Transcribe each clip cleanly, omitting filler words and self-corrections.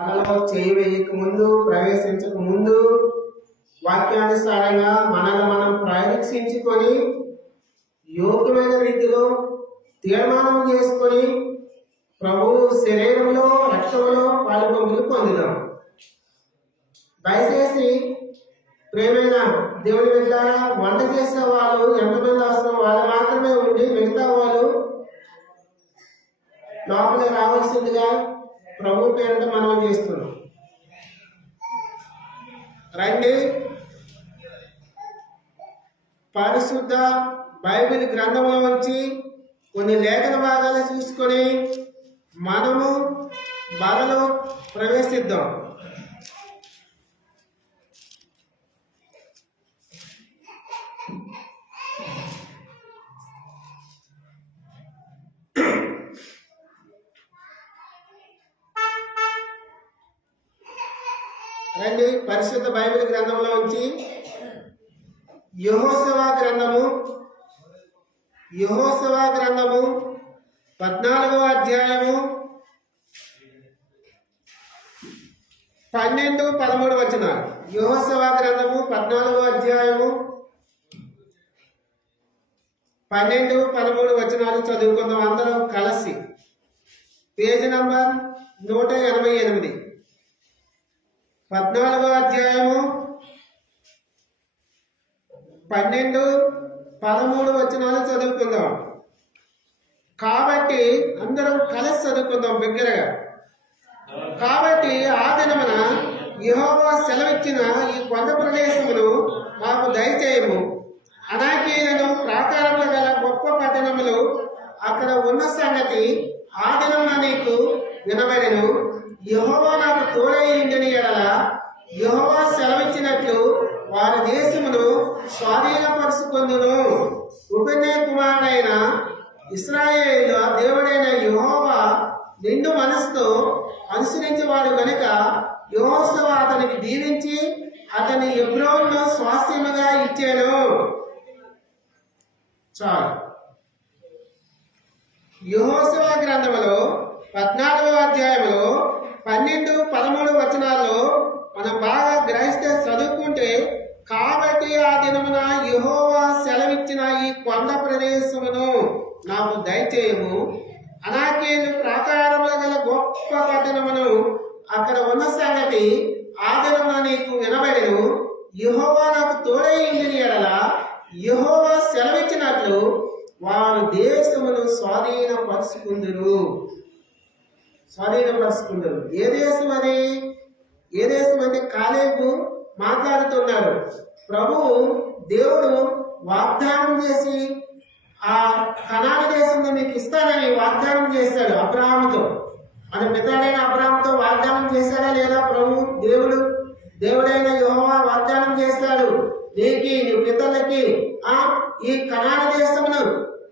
మనలో చేయి వేయక ముందు, ప్రవేశించక ముందు వాక్యానుసారంగా మనల్ని మనం పరీక్షించుకొని యోగ్యమైన రీతిలో తీర్మానం చేసుకొని ప్రభు శరీరంలో రక్తంలో పాలుపంపులు పొందుదాం. దయచేసి ప్రేమైన దేవుని బిడ్డలారా, వంట చేసే వాళ్ళు ఎంతమంది అవసరం వాళ్ళు మాత్రమే ఉండి మిగతా వాళ్ళు లోపలికి రావాల్సిందిగా ప్రభు పేరుతో మనం చేస్తున్నాం. రండి, పరిశుద్ధ బైబిల్ గ్రంథంలో వచ్చి కొన్ని లేఖన భాగాలు చూసుకొని మనము బలలో ప్రవేశిద్దాం. రండి, పరిశుద్ధ బైబిల్ గ్రంథంలో ఉంచి యెహోషువ గ్రంథము 14వ అధ్యాయము 12-13 వచనాలు. యెహోషువ గ్రంథము 14వ అధ్యాయము 12-13 వచనాలు చదువుకుందాం అందరం కలిసి. Page number 188. 14వ అధ్యాయము 12-13 వచనాలు చదువుకుందాం. కాబట్టి అందరం కలిసి చదువుకుందాం బిగ్గరగా. కాబట్టి ఆ దినమున యెహోవా సెలవిచ్చిన ఈ కొండ ప్రదేశమును మాకు దయచేయము. అనాకీయులను ప్రాకారములు గల గొప్ప పట్టణములు అక్కడ ఉన్న సంగతి ఆ దినమున నీకు వినబడెను. యెహోవా నాకు తోడైండని ఎడల యెహోవా సెలవిచ్చినట్లు వారి దేశమును స్వాధీనపరుచుకొందును. ఉపన్య కుమారుడైన ఇశ్రాయేలు దేవుడైన యెహోవా నిండు మనసుతో అనుసరించేవాడు గనుక యెహోషువ అతనికి దీవించి అతని హెబ్రోనును స్వాస్థ్యముగా ఇచ్చాను. చాలు. యెహోషువ గ్రంథములో 14వ అధ్యాయంలో 12-13 వచనాల్లో మనం బాగా గ్రహిస్తే చదువుకుంటే, కాబట్టి ఆ దినమున యెహోవా సెలవిచ్చిన ఈ కొండ ప్రదేశమును నాకు దయచేయము. అనాకీయులు ప్రాకారముల గల గొప్ప పట్టణమును అక్కడ ఉన్న సంగతి ఆ దినమున నీకు వినబడెను. యెహోవా నాకు తోడైండని ఎడల యెహోవా సెలవిచ్చినట్లు వారు దేశమును స్వాధీనపరుచుకుందురు. ఏ దేశం అది? ఏ దేశం అంటే కాలేబు మాట్లాడుతున్నారు. ప్రభువు దేవుడు వాగ్దానం చేసి ఆ కనాను దేశంలో మీకు ఇస్తానని వాగ్దానం చేశాడు అబ్రాహాముతో. మన పితడైన అబ్రాహాముతో వాగ్దానం చేశాడా లేదా? ప్రభు దేవుడైన యెహోవా వాగ్దానం చేశాడు, నీ పితలకి ఈ కనాను దేశమును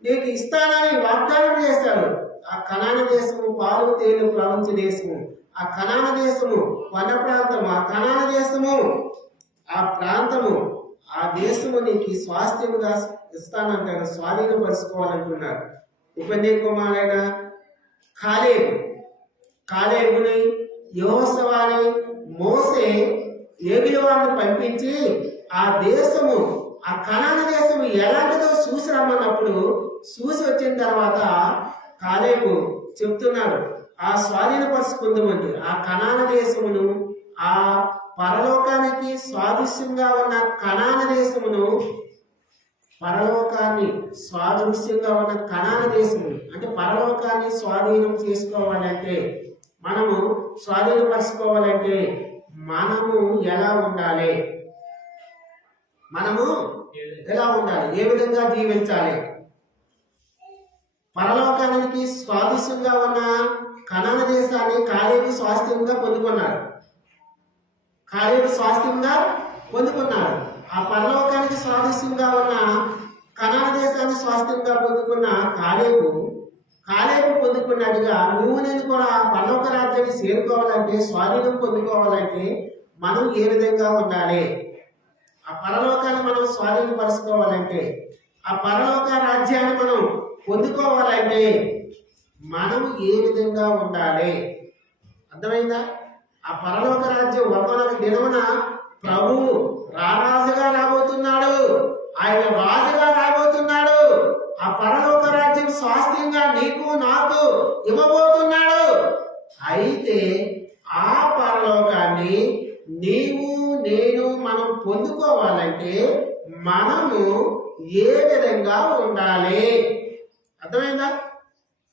నీకు ఇస్తానని వాగ్దానం చేశాడు. ఆ కనాను దేశము పాలు తేనె ప్రవహించే దేశము. ఆ కనాను దేశము వన ప్రాంతము. ఆ కనాను దేశము ఆ ప్రాంతము ఆ దేశము నీకు స్వాస్థ్యముగా ఇస్తానంటాడు. స్వాధీనపరుచుకోవాలంటున్నాడు. ఉపన్య కుమారుడైన కాలేబుని యెహోషువని మోసే ఏగిలివాడిని పంపించి ఆ దేశము ఆ కనాను దేశము ఎలాంటిదో చూసి రమ్మన్నప్పుడు చూసి వచ్చిన తర్వాత కాలేబు చెప్తున్నాడు, ఆ స్వాధీనపరుచుకుందామంటే ఆ కనాను దేశమును, ఆ పరలోకానికి స్వాదృశ్యంగా ఉన్న కనాను దేశమును, పరలోకాన్ని స్వాదృశ్యంగా ఉన్న కనాను దేశము అంటే పరలోకాన్ని స్వాధీనం చేసుకోవాలంటే, మనము స్వాధీనపరచుకోవాలంటే మనము ఎలా ఉండాలి? ఏ విధంగా జీవించాలి? పరలోకానికి స్వాదృశ్యంగా ఉన్న కనాను దేశాన్ని కాలేబు స్వాస్థ్యంగా పొందుకున్నాడు. ఆ పరలోకానికి స్వాదృశ్యంగా ఉన్న కనాను దేశాన్ని స్వాస్థ్యంగా పొందుకున్న కాలేబు పొందుకున్నట్టుగా నేను కూడా పరలోక రాజ్యాన్ని చేరుకోవాలంటే, స్వాధీనం పొందుకోవాలంటే మనం ఏ విధంగా ఉండాలి? ఆ పరలోకాన్ని మనం స్వాధీనపరచుకోవాలంటే, ఆ పరలోక రాజ్యాన్ని మనం పొందుకోవాలంటే మనం ఏ విధంగా ఉండాలి? అర్థమైందా? ఆ ఆ పరలోక రాజ్యం ఒకనొక దినమున ప్రభువు రారాజుగా రాబోతున్నాడు. ఆయన రాజుగా రాబోతున్నాడు. ఆ పరలోక రాజ్యం స్వాస్థ్యంగా నీకు నాకు ఇవ్వబోతున్నాడు. అయితే ఆ పరలోకాన్ని నీవు నేను మనం పొందుకోవాలంటే మనము ఏ విధంగా ఉండాలి? అర్థమైందా?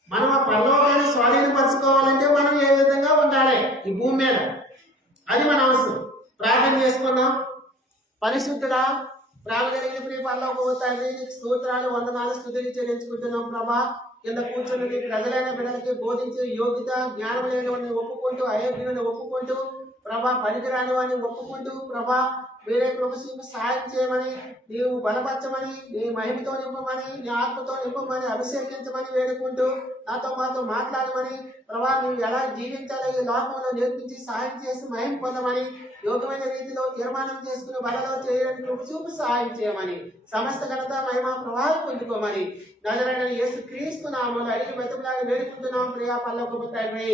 మనం ఆ పరలోకాన్ని స్వాధీనపరచుకోవాలంటే మనం ఏ విధంగా ఉండాలి ఈ భూమి మీద? అది మన అవసరం. ప్రార్థన చేసుకుందాం. పరిశుద్ధుడా, ప్రేమ కలిగిన ప్రియ పరలోకపు తండ్రి, నీకు స్తోత్రాలు, వందనాలు, స్తుతులు చెల్లించుకుంటున్నాం ప్రభా. కింద కూర్చొని నీ ప్రజలైన బిడ్డలకి బోధించే యోగ్యత, జ్ఞానం లేని వాడిని ఒప్పుకుంటూ, అయోగ్యుని ఒప్పుకుంటూ ప్రభా, పనికిరాని వాడిని ఒప్పుకుంటూ ప్రభా, వేరే కృపశీకు సహాయం చేయమని, నీవు బలపరచమని, నీ మహిమతో నింపమని, నీ ఆత్మతో నింపమని, అభిషేకించమని వేడుకుంటూ నాతో మాతో మాట్లాడమని ప్రభా, నువ్వు ఎలా జీవించాలో ఈ లోకంలో నేర్పించి సహాయం చేసి మహిమ పొందమని, యోగ్యమైన రీతిలో తీర్మానం చేసుకుని బలలో చేయడానికి కృప చూపి సహాయం చేయమని, సమస్త ఘనత మహిమ ప్రభావం పొందుకోమని నజరేయుడైన యేసుక్రీస్తు నామములో అడిగి బతిమలాడి వేడుకుంటున్నాం ప్రియా పరలోకపు తండ్రి.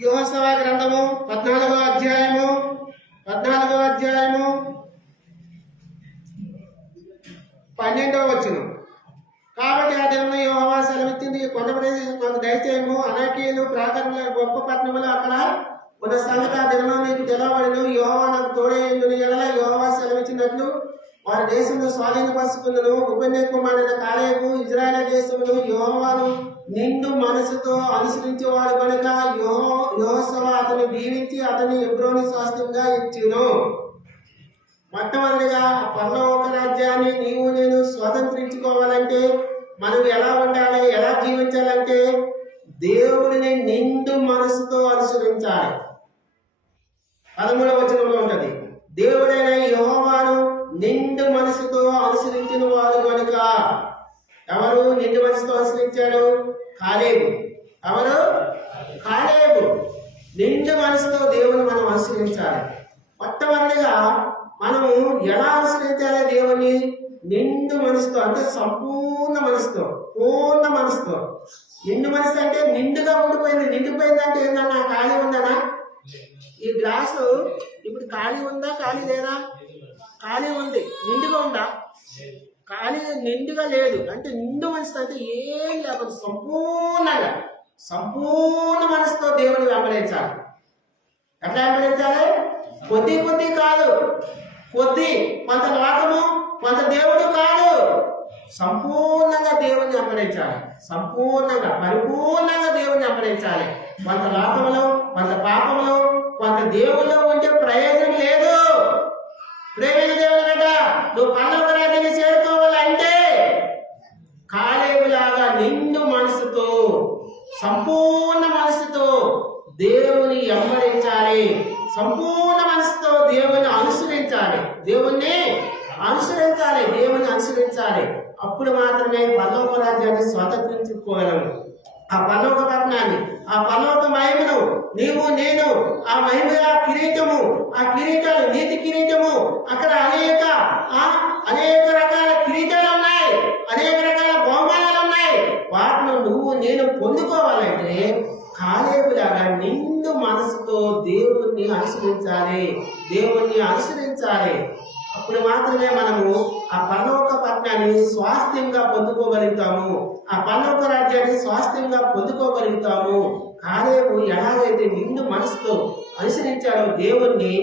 యెహోషువ గ్రంథము 14వ అధ్యాయము 12వ వచనం. కాబట్టి ఆ దినమున యెహోవా సెలవిచ్చింది, కొండ ప్రదేశం మాకు దయచేయము, అనాకీయులు ప్రాకారముల గొప్ప పట్టణములు అక్కడ ఉన్న సంగతి ఆ దినంలో మీకు తెలవబడును. యెహోవా నాకు తోడైయుండును ఎడల యెహోవా సెలవిచ్చినట్లు వారి దేశంలో స్వాధీనపరుచుకుందును. ఉపన్య కుమారుడైన కాలేబు ఇజ్రాయేలు దేశమును యెహోవాను నిండు మనసుతో అనుసరించేవాడు కనుక యెహోషువ అతన్ని దీవించి అతన్ని హెబ్రోను స్వాస్థ్యంగా ఇచ్చును. మొట్టమొదటిగా పరలోక రాజ్యాన్ని నీవు నేను స్వతంత్రించుకోవాలంటే మనం ఎలా ఉండాలి, ఎలా జీవించాలంటే దేవుడిని నిండు మనసుతో అనుసరించాలి. 13వ వచనంలో ఉంటది, దేవుడైన యెహోవాను నిండు మనసుతో అనుసరించిన వాడు కనుక. ఎవరు నిండు మనసుతో అనుసరించాడు? కాలేబు. ఎవరు? కాలేబు. నిండు మనసుతో దేవుని మనం అనుసరించాలి. మొట్టమొదటిగా మనము ఎలా అనుసరించాలి దేవుని? నిండు మనసుతో, అంటే సంపూర్ణ మనసుతో, పూర్ణ మనసుతో. నిండు మనసు అంటే నిండుగా ఉండిపోయింది. నిండిపోయింది అంటే ఏంటన్నా? ఖాళీ ఉందనా? ఈ గ్లాసు ఇప్పుడు ఖాళీ ఉందా, ఖాళీ లేదా? ఖాళీ ఉంది. నిండుగా ఉందా? ఖాళీ నిండుగా లేదు. అంటే నిండు మనసు అంటే ఏం లేకపోతే సంపూర్ణంగా, సంపూర్ణ మనసుతో దేవుని వెంబడించాలి. ఎట్లా వెంబడించాలి? కొద్ది కొద్ది కాదు, కొద్ది కొంత లోకము కొంత దేవుడు కాదు. సంపూర్ణంగా దేవుని వెంబడించాలి. సంపూర్ణంగా పరిపూర్ణంగా దేవుని వెంబడించాలి. కొంత లోకంలో కొంత పాపంలో కొంత దేవుల్లో ఉంటే ప్రయోజనం లేదు. ప్రేమైన దేవుని బిడ్డ, నువ్వు పరలోక రాజ్యాన్ని చేరుకోవాలంటే కాలేబులాగా నిండు మనసుతో, సంపూర్ణ మనసుతో దేవుని వెంబడించాలి. సంపూర్ణ మనసుతో దేవుని అనుసరించాలి. దేవుణ్ణి అనుసరించాలి. దేవుని అనుసరించాలి. అప్పుడు మాత్రమే పరలోక రాజ్యాన్ని స్వతంత్రించుకోగలము. ఆ పరలోక పట్టణాన్ని, ఆ పరలోక మహిమను నీవు నేను, ఆ మహిమ కిరీటము, ఆ కిరీటాలు నీతి కిరీటము, అక్కడ అనేక రకాల కిరీటాలు ఉన్నాయి, అనేక రకాల బహుమానాలు ఉన్నాయి. వాటిని నువ్వు నేను పొందుకోవాలంటే కాలేబులాగా నిండు మనసుతో దేవుణ్ణి అనుసరించాలి. దేవుణ్ణి అనుసరించాలి. అప్పుడు మాత్రమే మనము ఆ పరలోక పట్టణాన్ని స్వాస్థ్యంగా పొందుకోగలుగుతాము. ఆ పరలోక రాజ్యాన్ని స్వాస్థ్యంగా పొందుకోగలుగుతాము. కాలేబు ఎలాగైతే నిండు మనసుతో అనుసరించాడో దేవుణ్ణి,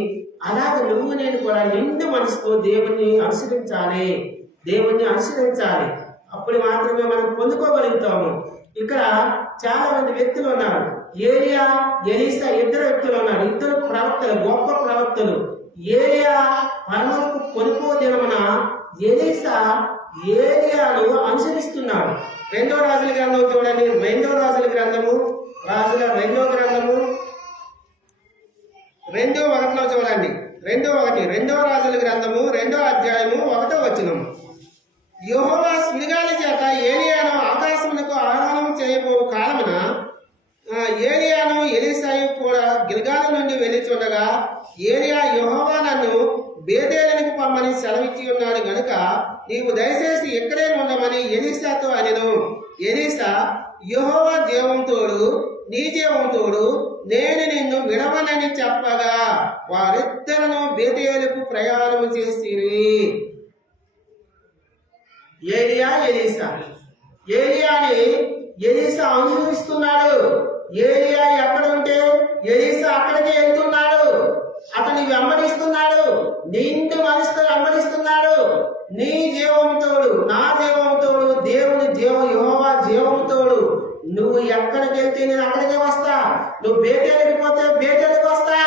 అలాగే నువ్వు నేను కూడా నిండు మనసుతో దేవుణ్ణి అనుసరించాలి. దేవుణ్ణి అనుసరించాలి. అప్పుడు మాత్రమే మనం పొందుకోగలుగుతాము. ఇక్కడ చాలా మంది వ్యక్తులు ఉన్నారు. ఏలియా, ఎలీసా, ఇద్దరు వ్యక్తులు ఉన్నారు. ఇద్దరు ప్రవక్తలు, గొప్ప ప్రవక్తలు. ఏలియా పరలోకపు కొనుకో దినమున ఎలీసా ఏలియాను అనుసరిస్తున్నాడు. 2వ రాజుల గ్రంథం చూడండి. 2వ రాజుల గ్రంథము, రాజుల 2వ గ్రంథము 2:1 చూడండి. 2వ రాజుల గ్రంథము 2వ అధ్యాయము 1వ వచనం. యెహోవా సుడిగాలి చేత ఏలియాను ఆకాశమునకు ఆరోహణం చేయబో కాలమున ఏలియాను ఎలీసాయు కూడా గిల్గాలు నుండి వెళ్ళిచుండగా ఏలియా, యెహోవా నన్ను బేతేలునకు పంపని సెలవిచ్చి ఉన్నాడు గనుక నీవు దయచేసి ఇక్కడే ఉండమని ఎలీసాతో అనెను. ఎలీసా, యెహోవా జీవంతోడు నీ జీవంతోడు నేను నిన్ను విడవనని చెప్పగా వారిద్దరూ బేతేలుకు ప్రయాణం చేసిరి. ఏలియా ఎలీసా. ఏలియాని ఎలీసా అనుసరిస్తున్నాడు. ఏలియా ఎక్కడ ఉంటే ఎలీసా అక్కడికి వెళ్తున్నాడు. అతని వెంబడిస్తున్నాడు. నిండు మనసుతో వెంబడిస్తున్నాడు. నీ జీవంతోడు, నా జీవంతోడు, దేవుని యెహోవా జీవంతోడు. నువ్వు ఎక్కడికి వెళ్తే నేను అక్కడికే వస్తా. నువ్వు బేతేలుకి పోతే బేతేలుకి వస్తా.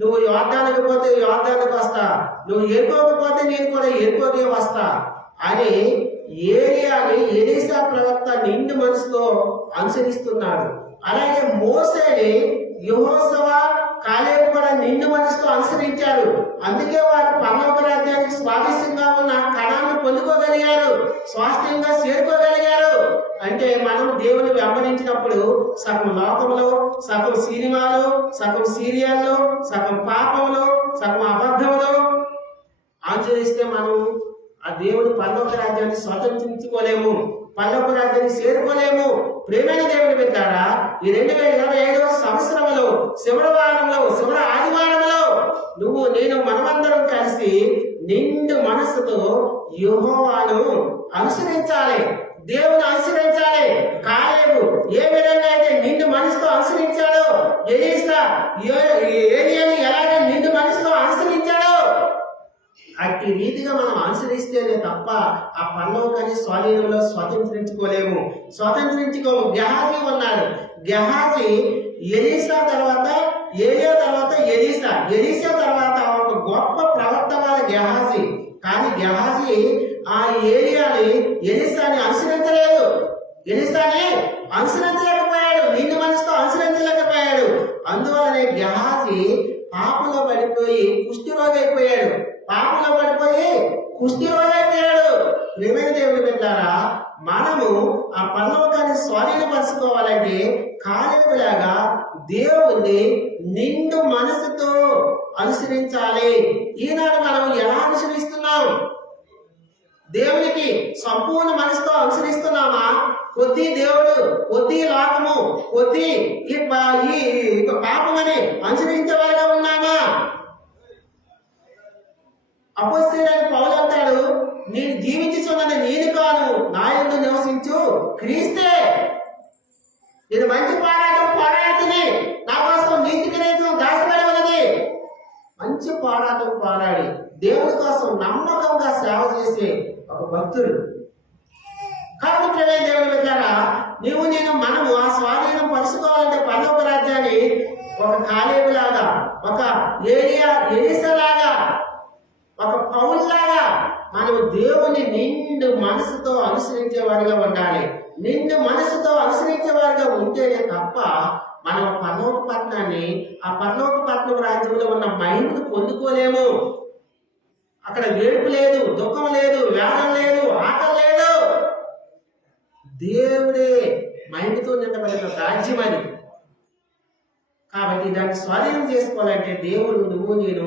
నువ్వు యోర్దానుకి పోతే యోర్దానుకి వస్తా. నువ్వు ఎరుకోకి పోతే నేను కూడా ఎరుకోకే వస్తా అని ఏలియాని ఎలీసా ప్రవక్త నిండు మనసుతో అనుసరిస్తున్నాడు. అలాగే మోసేని యెహోషువ, కాలేబు కూడా నిండు మనసుతో అనుసరించారు. అందుకే వారు పరలోక రాజ్యానికి స్వాదిష్టంగా ఉన్న కణాన్ని పొందుకోగలిగారు, స్వాస్థ్యంగా చేరుకోగలిగారు. అంటే మనం దేవుని వెంబడించినప్పుడు సగం లోకంలో, సగం సినిమాలో, సగం సీరియల్లో, సగం పాపంలో, సగం అబద్ధంలో అనుసరిస్తే మనం ఆ దేవుని పరలోక రాజ్యాన్ని స్వతంత్రించుకోలేము, పరలోక రాజ్యాన్ని చేరుకోలేము. ప్రేమైన దేవుని బిడ్డారా, ఈ 2025వ సంవత్సరంలో శివర వారంలో, శివర ఆదివారంలో నువ్వు నేను మనమందరం కలిసి నిండు మనసుతో యెహోవాను అనుసరించాలి, దేవుని అనుసరించాలి. కాలేబు ఏ విధంగా అయితే నిండు మనసుతో అనుసరించాడో, ఎలీసా ఏలియాని ఎలాగే నిండు మనసుతో అనుసరించాడో, అట్టి రీతిగా మనం అనుసరిస్తేనే తప్ప ఆ పరలోకాన్ని స్వాధీనంలో స్వతంత్రించుకోము. గెహాజీ ఉన్నాడు. గెహాజీ ఎలీసా తర్వాత, ఏలియా తర్వాత ఎలీసా తర్వాత ఒక గొప్ప ప్రవక్త వాడు గెహాజీ. కానీ గెహాజీ ఆ ఎలీసాని అనుసరించలేకపోయాడు, నిండు మనసుతో అనుసరించలేకపోయాడు. అందువలనే గెహాజీ పాపంలో పడిపోయి కుష్ఠరోగి అయిపోయాడు. ప్రియమైన దేవుని బిడ్డలారా, మనము ఆ పరలోకాన్ని స్వాధీనపరచుకోవాలంటే కాలేబులాగా దేవుణ్ణి నిండు మనసుతో అనుసరించాలి. ఈనాడు మనం ఎలా అనుసరిస్తున్నాం? దేవునికి సంపూర్ణ మనసుతో అనుసరిస్తున్నామా? కొద్ది దేవుడు, కొద్ది లోకము, కొద్ది ఈ పాపమని అనుసరించే వాళ్ళగా ఉన్నామా? అపోస్తలుడైన పౌలు అంటాడు, నేను జీవించుచున్నది నేను కాను, నా యందు నివసించు క్రీస్తే. నేను మంచి పోరాడుతుంది, నా కోసం నీతి కిరీటం దాచబడి ఉన్నది. మంచి పోరాటం పోరాడి దేవుని కోసం నమ్మకంగా సేవ చేసే ఒక భక్తుడు. కాబట్టి ప్రియమైన దేవుని బిడ్డలారా, మనము ఆ స్వాధీనం పరుచుకోవాలంటే పరలోక రాజ్యాన్ని ఒక కాలేబులాగా, ఒక ఎలీసాలాగా, ఒక పౌలులాగా మనం దేవుని నిండు మనసుతో అనుసరించేవారిగా ఉండాలి. నిండు మనసుతో అనుసరించేవారిగా ఉంటేనే తప్ప మనం పరలోక పట్టణాన్ని, ఆ పరలోక పట్టణం రాజ్యంలో ఉన్న మహిమను పొందుకోలేము. అక్కడ ఏడుపు లేదు, దుఃఖం లేదు, వేదన లేదు, ఆకలి లేదు. దేవుడే మహిమతో నిండబడిన రాజ్యం అది. కాబట్టి దాన్ని స్వాధీనం చేసుకోవాలంటే దేవుడు, నువ్వు, నేను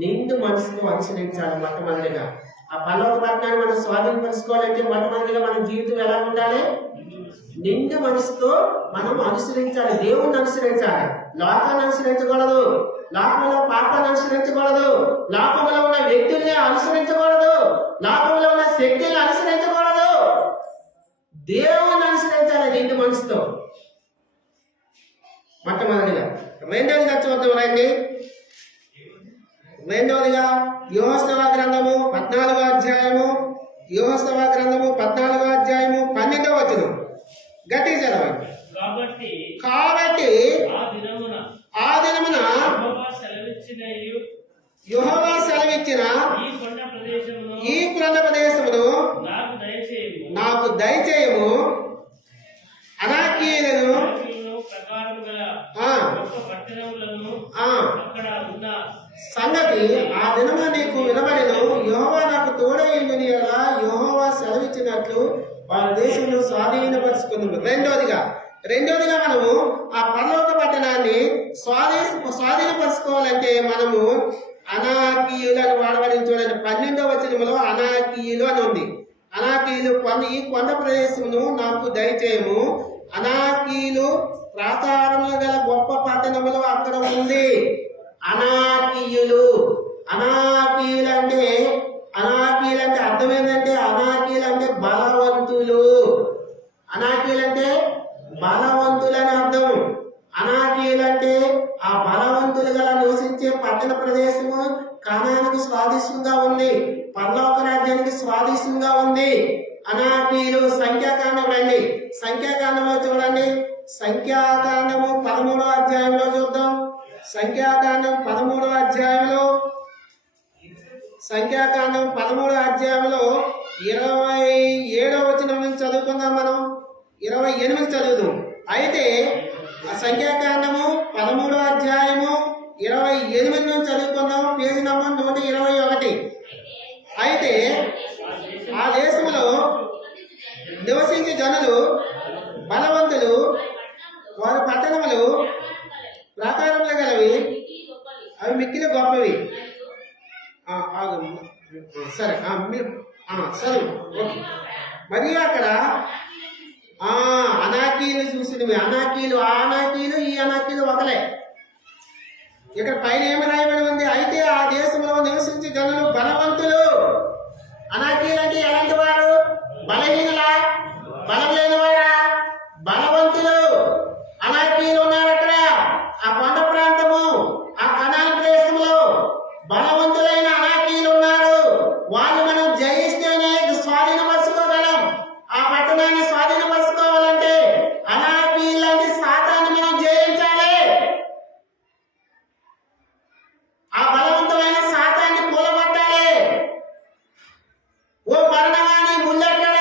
నిండు మనసుతో అనుసరించాలి. మొట్టమొదటిగా ఆ పరలోక పట్టణాన్ని మనం స్వాధీనపరచుకోవాలంటే మొట్టమొదటిగా మన జీవితం ఎలా ఉండాలి? నిండు మనసుతో మనం అనుసరించాలి, దేవుణ్ణి అనుసరించాలి. లోకాన్ని అనుసరించకూడదు, లోకంలో పాపాన్ని అనుసరించకూడదు, లోకంలో ఉన్న వ్యక్తుల్ని అనుసరించకూడదు, లోకంలో ఉన్న శక్తుల్ని అనుసరించకూడదు. దేవుణ్ణి అనుసరించాలి నిండు మనసుతో. మొట్టమొదటిగా. రెండవదిగా చూద్దాం రండి. రెండవదిగా యెహోషువ గ్రంథము 14వ అధ్యాయము, యెహోషువ గ్రంథము 14వ అధ్యాయము 12వ వచనం. గట్టిగా చదవండి. కాబట్టి ఆ దినమున యెహోవా సెలవిచ్చిన ఈ కొండ ప్రదేశమును నాకు దయచేయము, అనాకీయులను సంగతి ఆ దినమున నీకు వినబడెను. యెహోవా నాకు తోడైందని అలా యెహోవా సెలవిచ్చినట్లు వారి దేశంలో స్వాధీనపరుచుకున్నాడు. రెండోదిగా మనము ఆ పరలోక పట్టణాన్ని స్వాధీనపరచుకోవాలంటే మనము అనాకీయులు అని వాడబడిన చూడండి. 12వ వచనములో అనాకీయులు అని ఉంది. అనాకీయులు ఈ కొండ ప్రదేశమును నాకు దయచేయము, అనాకీలు ప్రాకారములు గల గొప్ప పట్టణములు అక్కడ ఉంది. అనాకీయులు, అనాకీలంటే అర్థం ఏంటంటే, అనాకీలంటే బలవంతులు. అనాకీలంటే బలవంతులని అర్థం. అనాకీలంటే ఆ బలవంతులు గల నివసించే పట్టణ ప్రదేశము కనానుకు స్వాదిష్టంగా ఉంది, పరలోక రాజ్యానికి స్వాదిష్టంగా ఉంది. అనాకీలు. సంఖ్యాకాండం రండి, సంఖ్యాకాండంలో చూడండి. సంఖ్యాకాండము 13వ అధ్యాయంలో చూద్దాం. సంఖ్యాకాండం 13వ అధ్యాయంలో 27వ వచనం నుంచి చదువుకుందాం. మనం 28 చదువుదాం. అయితే సంఖ్యాకాండము 13వ అధ్యాయము 28 నుంచి చదువుకుందాం. Page number 121. అయితే ఆ దేశంలో నివసించే జనులు బలవంతులు, వారి పట్టణములు ప్రాకారములు గలవి, అవి మిక్కిలి గొప్పవి. సరే సరే ఓకే. మరి అక్కడ అనాకీలు చూసినవి. అనాకీలు, ఆ అనాకీలు ఈ అనాకీలు ఒకలే. ఇక్కడ పైన ఏమి రాయబడి ఉంది? అయితే ఆ దేశంలో నివసించే జనులు బలవంతులు. అనాకీలు అంటే ఎలాంటి వారు? బలహీనులా? బలం లేని వారా? బలవంతులు. అనాకీలు ఉన్నారు అక్కడ. ఆ కొండ ప్రాంతము, ఆ కనాన్ ప్రదేశంలో బలవంతులైన అనాకీలు ఉన్నారు. వాళ్ళు మనం జయిస్తేనే స్వాధీనపరచుకోగలం. ఆ పట్టణాన్ని స్వాధీనపరచుకోవాలంటే అనాకీలాంటి సాతాన్ని మనం జయించాలి. ఆ బలవంతమైన సాతాన్ని కూలగొట్టాలి. ఓ మరణగానే ముళ్ళెక్కడ?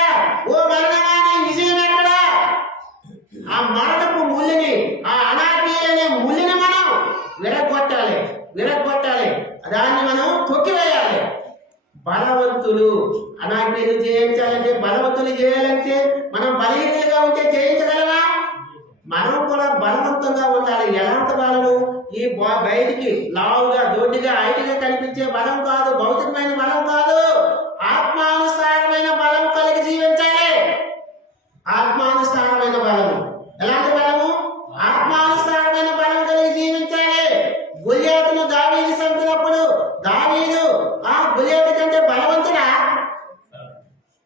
ఓ మరణగానే విజయం ఎక్కడ? ఆ మరణపు ముళ్ళని, ఆ అనాకీలనే ముళ్ళని మనం విరగొట్టాలి. దాన్ని మనం తొక్కివేయాలి. బలవంతులు. అనాకీలు జయించాలంటే, బలవంతులు చేయాలంటే మనం బలహీనంగా ఉంటే జయించగలమా? మనం కూడా బలవంతంగా ఉండాలి. ఎలాంటి బలము? ఈ బయటికి లావుగా, దొడ్డిగా, ఐటిగా కనిపించే బలం కాదు, భౌతికమైన బలం కాదు. ఆత్మానుసారమైన బలం కలిగి జీవించాలి. ఆత్మానుసారమైన బలము. ఎలాంటి బలము? ఆత్మానుసారమైన బలం కలిగి జీవించాలి. గొలియాతును దావీదు చంపినప్పుడు దావీదు గొలియాతు కంటే బలవంతుడా?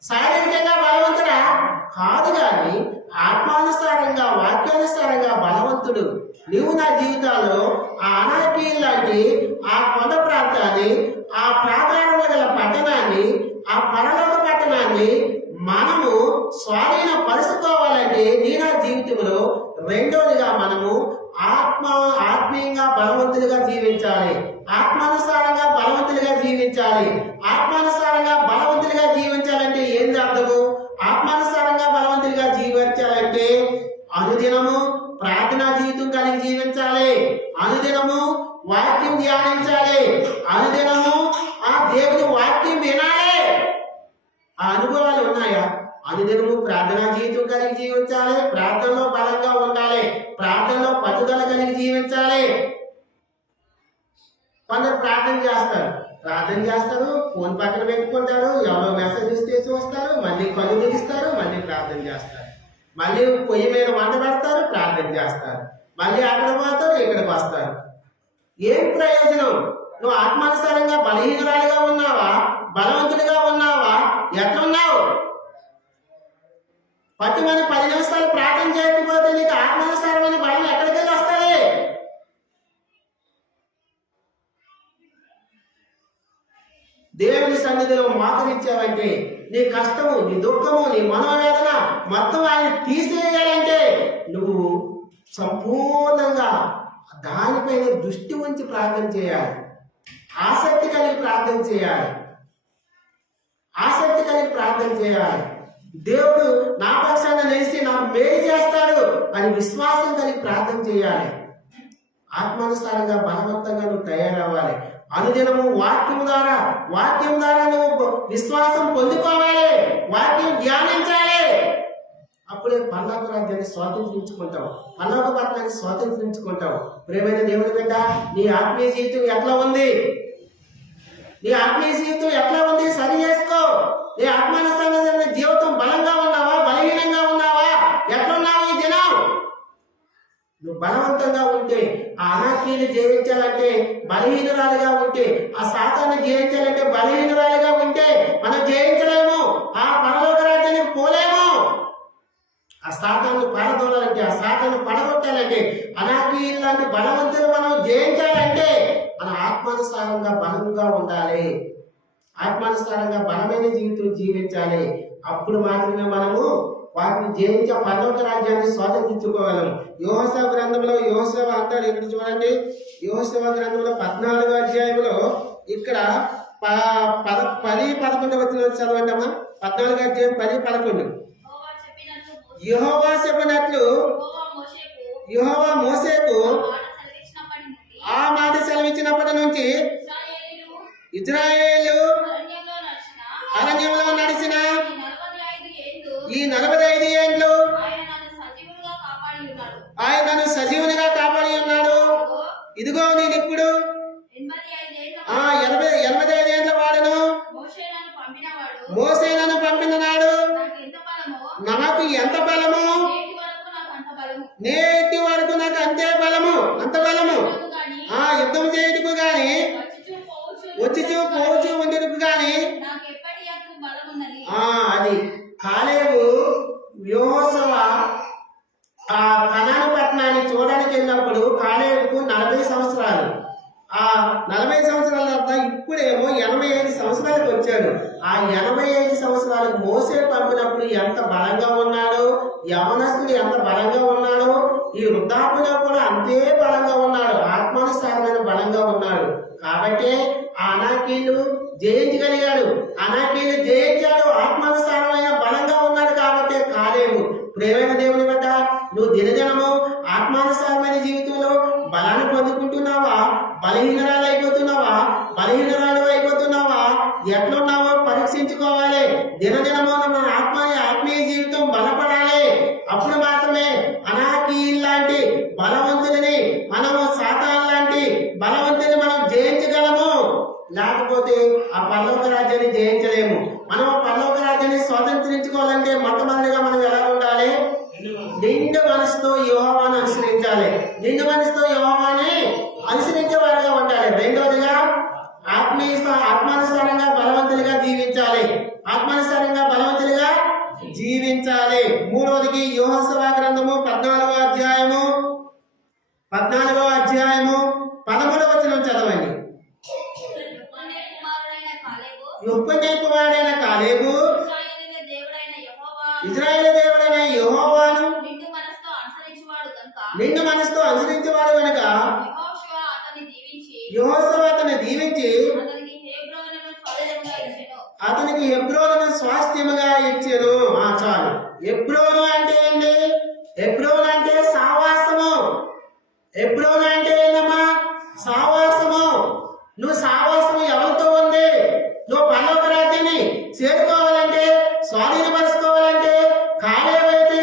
శారీరకంగా బలవంతుడా? కాదు. కానీ ఆత్మానుసారంగా, వాక్యానుసారంగా బలవంతుడు. నీవు నా జీవితాల్లో ఆ అనాకీలు లాంటి ఆ కొండ ప్రాంతాన్ని, ఆ ప్రాకారములు గల పట్టణాన్ని, ఆ పరలోక పట్టణాన్ని మనము స్వాధీనపరుచుకోవాలంటే నీ నా జీవితంలో రెండోదిగా మనము ఆత్మీయంగా బలవంతులుగా జీవించాలి. ఆత్మానుసారంగా బలవంతులుగా జీవించాలి. ఆత్మానుసారంగా బలవంతులుగా జీవించాలంటే ఏంది అర్థము? ఆత్మానుసారంగా బలవంతులుగా జీవించాలంటే అనుదినము ప్రార్థనా జీవితం కలిగి జీవించాలి. అనుదినము వాక్యం ధ్యానించాలి. అనుదినము ఆ దేవుని వాక్యం వినాలి. ఆ అనుభవాలు ఉన్నాయా? అనుదినము ప్రార్థనా జీవితం కలిగి జీవించాలి. ప్రార్థనలో బలంగా ఉండాలి. ప్రార్థనలో పట్టుదల కలిగి జీవించాలి. కొందరు ప్రార్థన చేస్తారు, ఫోన్ పక్కన పెట్టుకుంటారు, ఎవరో మెసేజ్ చేసి వస్తారు, మళ్ళీ కళ్ళు తెగిస్తారు, మళ్ళీ ప్రార్థన చేస్తారు, మళ్ళీ పొయ్యి మీద వంట పెడతారు, ప్రార్థన చేస్తారు, మళ్ళీ అక్కడ పోతారు, ఇక్కడికి వస్తారు. ఏం ప్రయోజనం? నువ్వు ఆత్మానుసారంగా బలహీనరాలుగా ఉన్నావా? బలవంతుడిగా ఉన్నావా? ఎట్లున్నావు? పట్టి మంది 10 నిమిషాలు ప్రార్థన చేయకపోతే నీకు ఆత్మానుసారమైన బలం ఎక్కడికి వస్తుంది? దేవుని సన్నిధిలో మోకరించావంటే నీ కష్టము, నీ దుఃఖము, నీ మనోవేదన మొత్తం ఆయన తీసేయాలంటే నువ్వు సంపూర్ణంగా దానిపైన దృష్టి ఉంచి ప్రార్థన చేయాలి. ఆసక్తి కలిగి ప్రార్థన చేయాలి. దేవుడు నా పక్షాన నిలిచి నాకు మేలు చేస్తాడు అని విశ్వాసం కలిగి ప్రార్థన చేయాలి. ఆత్మానుసారంగా బలవంతంగా నువ్వు తయారవ్వాలి. అనుదినము వాక్యం ద్వారా నువ్వు విశ్వాసం పొందుకోవాలి. వాక్యం ధ్యానించాలి. అప్పుడే పరలోక రాజ్యాన్ని స్వాతంత్రించుకుంటావు. పరలోక పట్టణాన్ని స్వాతంత్రించుకుంటావు. ప్రియమైన దేవుని బిడ్డ, నీ ఆత్మీయ జీవితం ఎట్లా ఉంది? సరి చేసుకో. నీ ఆత్మానుసారమైన జీవితం బలంగా ఉన్నావా? బలహీనంగా ఉన్నావా? ఎట్లున్నావు ఈ దినం? నువ్వు బలవంతంగా ఉంటే, ఆ అనాకీని జయించాలంటే బలహీనురాలుగా ఉంటే, ఆ సాతాన్ని జయించాలంటే బలహీనురాలుగా ఉంటే మనం జయించలేము, ఆ పరలోక రాజ్యానికి పోలేము. ఆ సాతాన్ని పారదోలాలంటే, ఆ సాతాన్ని పడగొట్టాలంటే, అనాకీలు లాంటి బలవంతులు మనం జయించాలంటే మన ఆత్మానుసారంగా బలంగా ఉండాలి, ఆత్మానుసారంగా బలమైన జీవితం జీవించాలి. అప్పుడు మాత్రమే మనము వాటిని జయించే పరలోక రాజ్యాన్ని స్వాతంత్రించుకోగలం. యోహోషువ గ్రంథంలో యోహోషువ అంటాడు, ఇక్కడ చూడండి, యోహోషువ గ్రంథంలో 14వ అధ్యాయంలో ఇక్కడ 10-11 వచ్చిన చదవండి అమ్మా. 14వ అధ్యాయం 10-11. యెహోవా చెప్పినట్లు యెహోవా మోషేకు ఆ మాట సెలవిచ్చినప్పటి నుంచి ఇశ్రాయేలు అరణ్యంలో నడిచిన ఈ 45 ఏండ్లు ఆయన నన్ను సజీవునిగా కాపాడి ఉన్నాడు. ఇదిగో నేను ఇప్పుడు 85 ఏండ్ల వాడును. మోషే నన్ను పంపిన నాడు నాకు ఎంత బలము, నేటి వరకు నాకు అంతే బలము, అంత బలము. యుద్ధం చేయటకు గాని వచ్చి పోవచ్చు ఉండేందుకు గాని అది కాలేబు యెహోషువ ఆ కనాను పట్టణాన్ని చూడడానికి వెళ్ళినప్పుడు కాలేబుకు 40 సంవత్సరాలు. ఆ 40 సంవత్సరాల తర్వాత ఇప్పుడేమో 85 సంవత్సరాలకు వచ్చాడు. ఆ 85 సంవత్సరాలకు మోసే పంపినప్పుడు ఎంత బలంగా ఉన్నాడు, యవనస్తుడు ఎంత బలంగా ఉన్నాడు, ఈ వృద్ధాపులో కూడా అంతే బలంగా ఉన్నాడు, ఆత్మానుసారమైన బలంగా ఉన్నాడు. కాబట్టి ఆ అనాకీలు జయించగలిగాడు, అనాకీలు జయించాడు, ఆత్మానుసారమైన బలంగా ఉన్నాడు. కాబట్టి కాలేబు ప్రేమైన దేవుని బట్ట నువ్వు దినదినము ఆత్మానుసారమైన జీవితంలో బలాన్ని పొందుకుంటున్నావా, బలహీనరాలు అయిపోతున్నావా, ఎట్లున్నావో పరీక్షించుకోవాలి. దినదినము మన ఆత్మీయ జీవితం బలపడాలి. అప్పుడు మాత్రమే అనాకీల్ లాంటి బలవంతులని మనము, సాతాన్ లాంటి బలవంతుని మనం జయించగలము. లేకపోతే ఆ పరలోక రాజ్యాన్ని జయించలేము. మనం ఆ పరలోక రాజ్యాన్ని స్వాతంత్రించుకోవాలంటే మొట్టమొదటిగా మనం ఎలా ఉండాలి? నిండు మనసుతో యెహోవాను అనుసరించాలి, నిండు మనసుతో యెహోవాని అనుసరించే వారిగా ఉండాలి. రెండవదిగా ఆత్మానుసారంగా బలవంతులుగా జీవించాలి. మూడవదికి యెహోషువ గ్రంథము 14వ అధ్యాయము 13వ వచనం చదవండి. యెఫున్నె కుమారుడైన కాలేబు ఇశ్రాయేలు దేవుడైన యెహోవాను నిండు మనసుతో అనుసరించేవాడు కనుక యెహోషువ అతన్ని దీవించి అతనికి హెబ్రోనును స్వాస్థ్యముగా ఇచ్చెను. చాలు. హెబ్రోను అంటే ఏంటి? హెబ్రోను అంటే సావాసము. హెబ్రోను అంటే ఏందమ్మా? సావాసము. నువ్వు సావాసము ఎవరితో ఉంది? నువ్వు పరలోక రాజ్యాన్ని చేరుకోవాలంటే, స్వాధీనపరుచుకోవాలంటే కాలేబైతే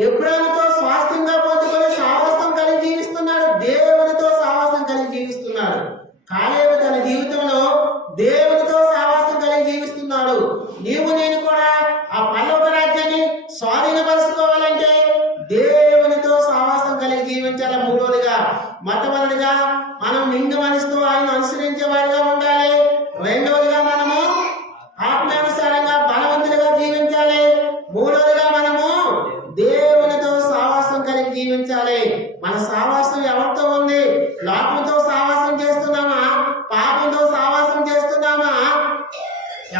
హెబ్రోనుతో స్వాస్థ్యంగా పొందుకొని సావాసం కలిగి జీవిస్తున్నాడు, దేవునితో సావాసం కలిగి జీవిస్తున్నాడు. కాలేబు తన జీవితంలో దేవునితో సావాసం కలిగి జీవిస్తున్నాడు. నీవు నేను కూడా ఆ పరలోక రాజ్యాన్ని స్వాధీనపరుచుకోవాలంటే దేవునితో సావాసం కలిగి జీవించాలి. మూడోదిగా మొట్టమొదటిగా మనం నిండు మనసుతో ఆయన అనుసరించే వారిగా ఉండాలి. రెండవదిగా మనము ఆత్మానుసారంగా బలవంతులుగా జీవించాలి. మూడవదిగా మనము దేవునితో సావాసం కలిగి జీవించాలి. మన సావాసం ఎవరితో ఉంది? లోకంతో సావాసం చేస్తున్నామా? పాపంతో సావాసం చేస్తున్నామా?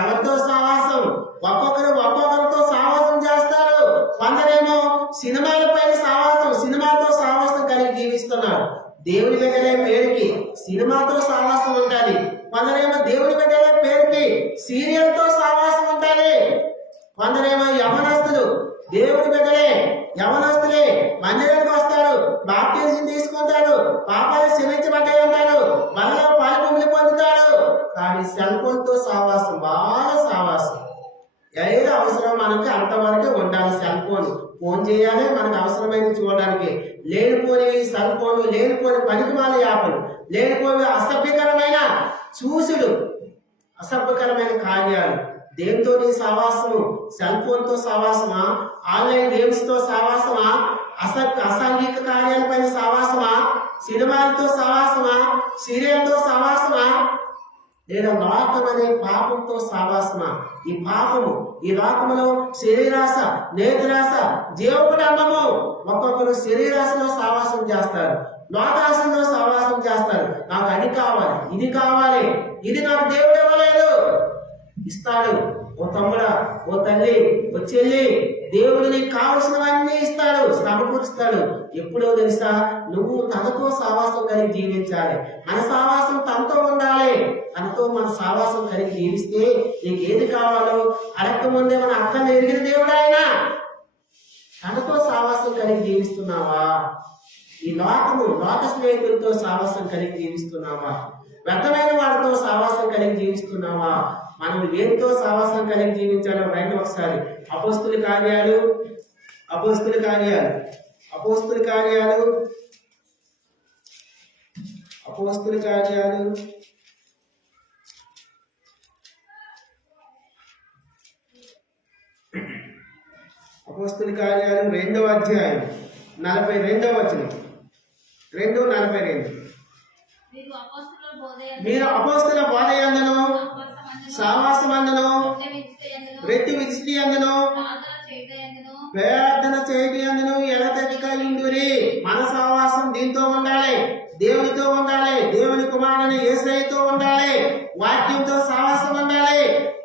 ఎవరితో సావాసం? ఒక్కొక్కరితో సావాసం చేస్తారు. కొందరేమో సినిమాతో సావాసం కలిగి జీవిస్తున్నారు. దేవుని బిడ్డలే పేరుకి సినిమాతో సావాసం ఉండాలి. కొందరేమో దేవుని బిడ్డలే పేరుకి సీరియల్తో సావాసం ఉండాలి. కొందరేమో యవనస్తులు దేవుని బిడ్డలే, యవనస్తులే, మందిరానికి వస్తాడు, బాప్టిజం తీసుకుంటాడు, పాపాలు క్షమించబడ్డాయి అంటాడు, మనలో పాలు పొందుతాడు. కానీ సెల్ ఫోన్తో సావాసం, బాగా సావాసం. ఏది అవసరం మనకి అంతవరకే ఉండాలి. సెల్ ఫోన్ చేయాలి మనకు అవసరమైన చూడడానికి. లేనిపోని సెల్ ఫోన్, లేనిపోని పనికిమాల యాపలు, లేనిపోని అసభ్యకరమైన చూసుడు, అసభ్యకరమైన కార్యాలు. దేంతో నీ సావాసము? సెల్ ఫోన్తో సావాసమా? ఆన్లైన్ గేమ్స్తో సావాసమా? అసాంఘిక కార్యాలపైన సావాసమా, సినిమాలతో సావాసమా, సీరియల్తో సావాసమా, లేదా లోకం అనే పాపంతో సావాసమా? ఈ పాపము, ఈ లోకములో శరీరాశ, నేత్రాశ, జీవకుడంబము. ఒక్కొక్కరు శరీరాశలో సావాసం చేస్తారు, లోకాశంలో సావాసం చేస్తారు. నాకు అది కావాలి, ఇది కావాలి, ఇది నాకు దేవుడు ఇవ్వలేదు. ఇస్తాడు. ఓ తమ్ముడా, ఓ తల్లి, ఓ చెల్లి, దేవుడు నీకు కావలసినవన్నీ ఇస్తాడు, సమకూరుస్తాడు. ఎప్పుడో తెలుసా? నువ్వు తనతో సావాసం కలిగి జీవించాలి. మన సావాసం తనతో ఉండాలి. తనతో మన సావాసం కలిగి జీవిస్తే నీకు ఏది కావాలో అడక్క ముందే మన అక్కను ఎరిగిన దేవుడు ఆయన. తనతో సావాసం కలిగి జీవిస్తున్నావా? ఈ లోక స్నేహితులతో సావాసం కలిగి జీవిస్తున్నావా? వ్యర్థమైన వాడితో సావాసం కలిగి జీవిస్తున్నావా? మనం దేనితో సావాసం కలిగి జీవించాలో రండి ఒకసారి. అపోస్తుల కార్యాలు 2వ అధ్యాయం 42వ వచనం. 2:42. మీరు అపోస్తుల బోధయందును, సావాసమందును, రెత్తి విడిచిటి అందును, ప్రార్థన చేయటందును ఎడతెగక ఉండుడి. మన సావాసం దీంతో ఉండాలి, దేవునితో ఉండాలి, దేవుని కుమారుని యేసయ్యతో ఉండాలి, వాక్యంతో సావాసం ఉండాలి.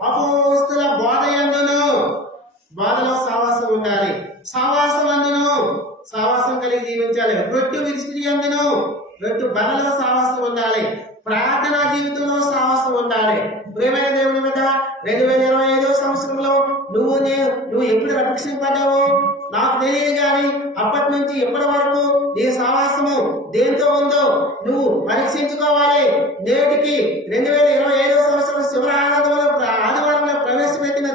అపోస్తుల బోధయందును, బోధలో సావాసం ఉండాలి. సావాసం అందును సావాసం కలిగి జీవించాలి. రొట్టె విడిచిటి అందును, రొట్టె బలలో సావాసం ఉండాలి. ప్రార్థనా జీవితంలో సావాసం ఉండాలి. ప్రియమైన దేవుని బిడ్డ, 2025వ సంవత్సరంలో నువ్వు ఎప్పుడు రక్షింపడ్డావు నాకు తెలియదు, కానీ అప్పటి నుంచి ఇప్పటి వరకు నీ సావాసము దేంతో ఉందో నువ్వు పరీక్షించుకోవాలి. నేటికి 2025వ సంవత్సరం శివ ఆదివారంలో ప్రవేశపెట్టిన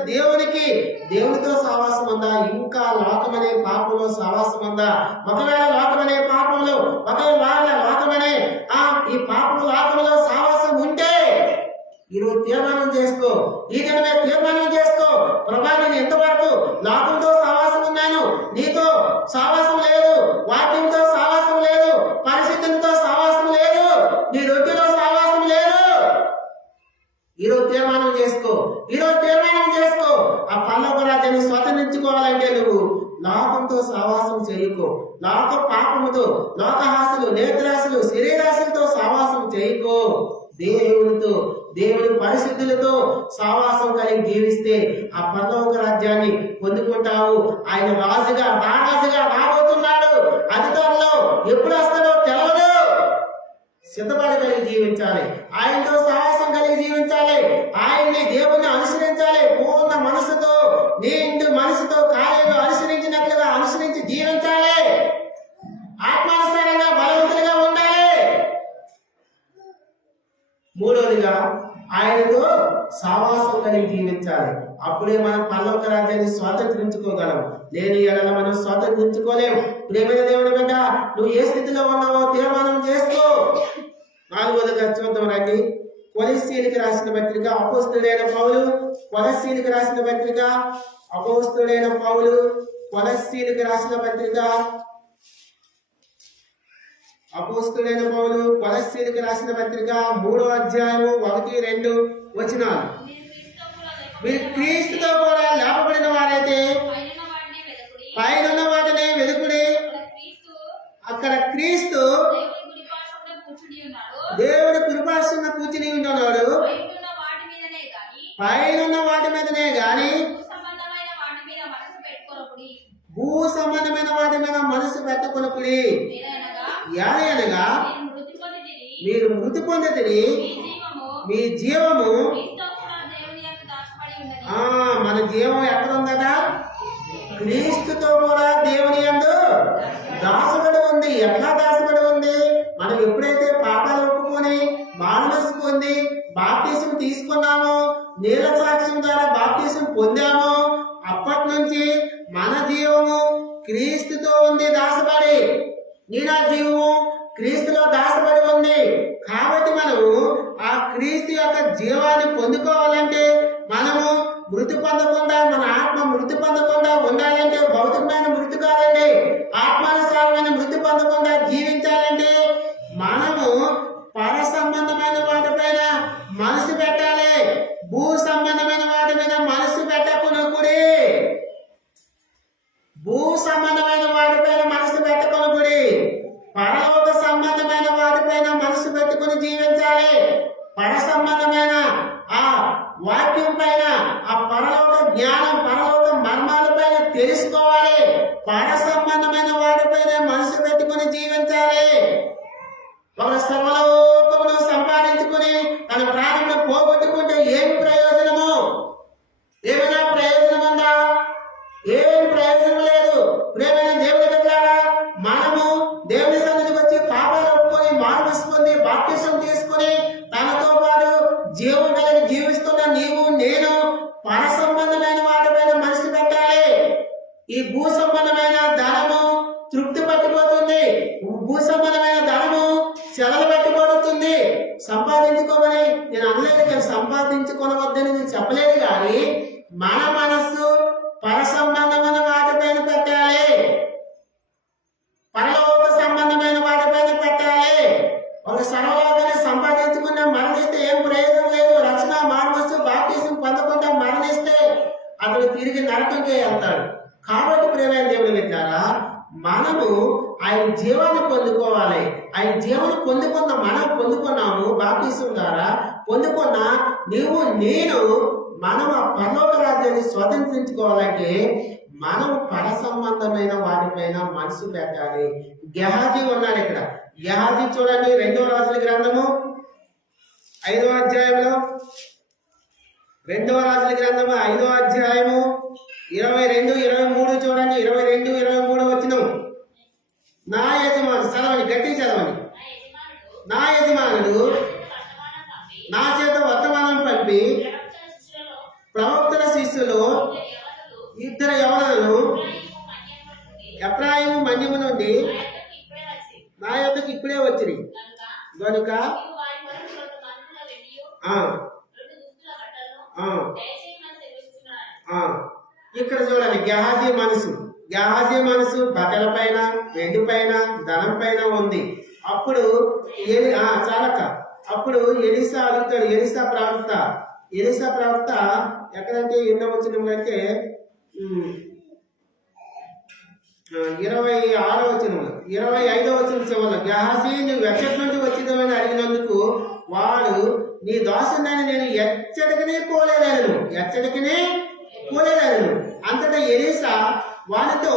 దేవునితో సావాసం ఉందా? ఇంకా లోకమనే పాపంలో సావాసం ఉందా? ఒకవేళ లోకమనే పాపంలో, ఒకవేళ లోకమనే ఈ పాపం లోకంలో సావాసం ఉంటే ఈరోజు తీర్మానం చేసుకో. ఈ దినమే తీర్మానం చేసుకో. ప్రభా, నేను ఎంతవరకు లోకంతో సావాసం ఉన్నాను, నీతో సావాసం లేదు, వాక్యంతో సావాసం లేదు, పరిశుద్ధంతో సావాసం లేదు, నీ రొట్టెలో సావాసం లేదు. ఈరోజు తీర్మానం చేసుకో. ఆ పరలోక రాజ్యాన్ని స్వతంత్రించుకోవాలంటే నువ్వు లోకంతో సావాసం చేయకు. లోక పాపముతో, లోకహాసులు, నేత్రాశలు, శరీరాశలతో సావాసం చేయకు. దేవుని పరిశుద్ధులతో సావాసం కలిగి జీవిస్తే ఆ పరలోక రాజ్యాన్ని పొందుకుంటావు. ఆయన రాజుగా రాబోతున్నాడు. అధికారంలో ఎప్పుడు వస్తాడో తెలవదు. సిద్ధపడి కలిగి జీవించాలి. ఆయనతో సావాసం కలిగి జీవించాలి. ఆయన్ని, దేవుణ్ణి అనుసరించాలి. పూర్ణ మనసుతో, నిండు మనసుతో కార్యాలు అనుసరించినట్లుగా అనుసరించి జీవించాలి. ఆత్మానుసారంగా బలవంతులుగా ఉండాలి. మూడవదిగా ఆయనతో సావాసం కలిగి జీవించాలి. అప్పుడే మనం పరలోక రాజ్యాన్ని స్వాతంత్రించుకోగలం. లేని ఎడల మనం స్వాతంత్రించుకోలేము. ప్రియమైన దేవుని బిడ్డ, నువ్వు ఏ స్థితిలో ఉన్నావో తీర్మానం చేసుకో. 4వదిగా చూద్దాం రండి. కొలస్సీయులకు రాసిన పత్రిక అపోస్తుడైన పౌలు, కొలస్సీయులకు రాసిన పత్రిక, అపోస్తుడైన పౌలు కొలస్సీయులకు రాసిన పత్రిక, అపోస్తుడైన పౌలు కొలస్సీయులకు రాసిన పత్రిక 3వ అధ్యాయము 1-2 వచనాలు. మీరు క్రీస్తుతో కూడా లేపబడిన వారైతే పైనున్న వాటిని వెదుకుడి. అక్కడ క్రీస్తు దేవుడి కుడిపార్శ్వన కూర్చుని ఉన్నాడు. పైనున్న వాటి మీదనే గాని భూ సంబంధమైన వాటి మీద మనసు పెట్టకొనుకుడి. అనగా మీరు మృతి పొందితిరి, మీ జీవము, మన జీవం ఎక్కడ ఉందట? క్రీస్తుతో కూడా దేవుని యందు దాసబడి ఉంది. ఎట్లా దాసబడి ఉంది? మనం ఎప్పుడైతే పాపాలు ఒప్పుకొని మానసు పొంది బాప్తిసం తీసుకున్నామో, నీళ్ళ సాక్ష్యం ద్వారా బాప్తిసం పొందామో, అప్పటి నుంచి మన జీవము క్రీస్తుతో ఉంది దాసబడి. నా జీవము క్రీస్తులో దాసబడి ఉంది. కాబట్టి మనము ఆ క్రీస్తు యొక్క జీవాన్ని పొందుకోవాలంటే, మనము మృతి పొందకుండా, మన ఆత్మ మృతి పొందకుండా ఉండాలంటే భౌతికమైన మృతి కాదండి, ఆత్మ పర సంబంధమైన ఆ వాక్యం పైన, ఆ పరలోక జ్ఞానం, పరలోక మర్మాల పైన తెలుసుకోవాలి. పర సంబంధమైన వాటిపైన మనసు పెట్టుకుని జీవించాలి. ఒక సర్వలోకమును సంపాదించుకుని తన ప్రాణంలో పోగొట్టుకుంటే ఏమి ప్రయోజనము? ఏమైనా ప్రయోజనం ఉందా? ఏం ప్రయోజనం లేదు. ప్రియమైన దేవుని బిడ్డలారా, మనము దేవుని సన్నిధికి వచ్చి పాపాలు ఒప్పుకొని మారుమనసు పొంది బాప్తిసం తీసుకుని తనతో పాటు జీవం కలిగి జీవిస్తున్న నీవు నేను పర సంబంధమైన వాటిపైన మనసు పెట్టాలి. ఈ భూ సంబంధమైన ధనము తృప్తి పట్టిపోతుంది. భూ సంబంధమైన ధనము చెదలు పట్టిపోతుంది. సంపాదించుకోమని నేను అనలేదు, కానీ సంపాదించుకోవద్దని నేను చెప్పలేదు. కానీ మన మనస్సు పర సంబంధమైన వాటిపైన పెట్టాలి. పరలోక సంబంధమైన వాటిపైన పెట్టాలి. ఒక సర్వలోకాన్ని సంపాదించుకున్న మరణిస్తే ఏం ప్రయోజనం లేదు. రక్షణ మానవస్సు బాప్తిసం పొందకుండా మరణిస్తే అతడు తిరిగి నరకంకే వెళ్తాడు. కాబట్టి ప్రియమైన దేవుని బిడ్డలారా, మనము ఆయన జీవాన్ని పొందుకోవాలి. ఆయన జీవాన్ని మనం పొందుకున్నాము బాప్తిసం ద్వారా. పొందుకున్న నీవు నేను మనం ఆ పరలోక రాజ్యాన్ని స్వతంత్రించుకోవాలంటే మనం పర సంబంధమైన వాటిపైన మనసు పెట్టాలి. గెహాజీ ఉన్నాడు ఇక్కడ. గెహాజీ చూడండి, 2వ రాజుల గ్రంథము 5వ అధ్యాయంలో, 2వ రాజుల గ్రంథము 5వ అధ్యాయము 22, 23 చూడండి. 22, 23 వచనం. నా యజమానుడు, చదవండి, గట్టి చదవండి. నా యజమానుడు నా చేత వర్తమానం పంపి ప్రవక్తల శిష్యులు 2 యవనులను ఎఫ్రాయిము మన్యము నుండి నా యొద్దకు ఇప్పుడే వచ్చిరి గనుక ఇక్కడ చూడండి, గెహాజీ మనసు బట్టల పైన, వెండి పైన, ధనం పైన ఉంది. అప్పుడు చాలక అప్పుడు ఎలీసా అడుగుతాడు. ఎలీసా ప్రవక్త ఎక్కడంటే ఎన్నో వచ్చినంటే 26వ వచనంలో, 25వ వచనం చివరిలో, గెహాజీ నువ్వు ఎక్కడి నుండి వచ్చిందని అడిగినందుకు వాడు నీ దాసుని నేను ఎచ్చటికనే పోలేదను. అంతటా ఎలీసా వానితో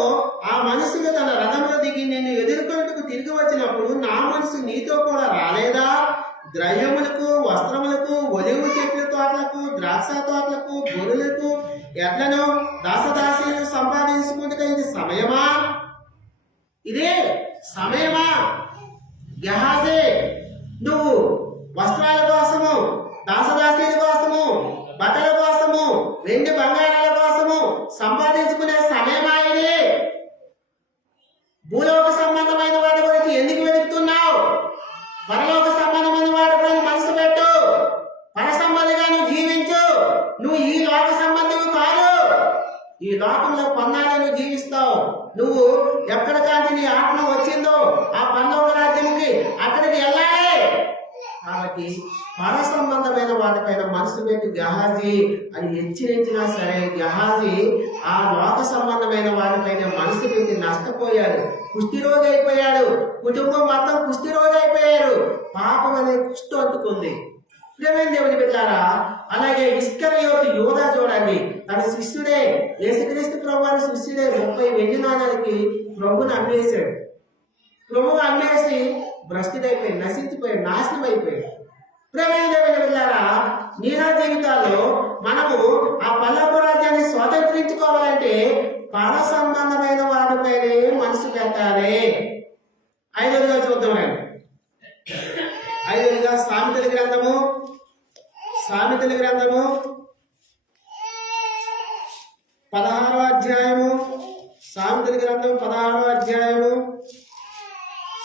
ఆ మనుషులు తన రథంలో దిగి నేను ఎదుర్కొంటూ తిరిగి వచ్చినప్పుడు నా మనసు నీతో కూడా రాలేదా? ద్రవ్యములకు, వస్త్రములకు, ఒలివు చెట్ల తోటలకు, ద్రాక్ష తోటలకు, గొర్రెలకు, ఎడ్లను, దాసదాసీలను సంపాదించుకుంటే ఇది సమయమా? ఇదే సమయమా? గెహాజీ, నువ్వు వస్త్రాల కోసము, దాసదాసీల కోసము, బట్టల కోసము, వెండి బంగారాల కోసము సంపాదించుకునే సమయమా ఇది? భూలోక సంబంధమైన వాటి గురించి ఎందుకు వెతుకుతున్నావు? పరలోక సంబంధమైన వాటిపైన మనసు పెట్టు. పర సంబంధిగా నువ్వు జీవించు. నువ్వు ఈ లోక సంబంధము కాదు. ఈ లోకంలో కొన్నాళ్ళు నువ్వు జీవిస్తావు. నువ్వు ఎక్కడికంటే నీ ఆత్మ వచ్చిందో ఆ పరలోక రాజ్యానికి అక్కడికి వెళ్ళాలి. కాబట్టి పర సంబంధమైన వాటిపైన మనసు పెట్టి గెహాజీ అని హెచ్చరించినా సరే, గెహాజీ ఆ లోక సంబంధమైన వాటిపైన మనసు పెట్టి నష్టపోయాడు. కుష్ఠిరోగి అయిపోయాడు. కుటుంబం మొత్తం కుష్ఠిరోగి అయిపోయారు. పాపం అనే కుష్ఠు అంటుకుంది. ప్రియమైన దేవుని బిడ్డలారా, అలాగే ఇస్కరియోతు యూదా చూడండి, తన శిష్యుడే, యేసుక్రీస్తు ప్రభువారి శిష్యుడే 30 వెండి నాణాలకి ప్రభువుని అమ్మేశాడు. ప్రభువు అమ్మేసి భ్రష్టుడైపోయాడు, నశించిపోయాడు, నాశనం అయిపోయాడు. ప్రియమైన దేవుని బిడ్డలారా, నీనా జీవితాల్లో మనము ఆ పరలోక రాజ్యాన్ని స్వతంత్రించుకోవాలంటే పర సంబంధమైన వాటిపైనే మనసు పెట్టాలి. 5వదిగా చూద్దామండి. 5వదిగా సామెతల గ్రంథము 16వ అధ్యాయము, సామెతల గ్రంథం 16వ అధ్యాయము,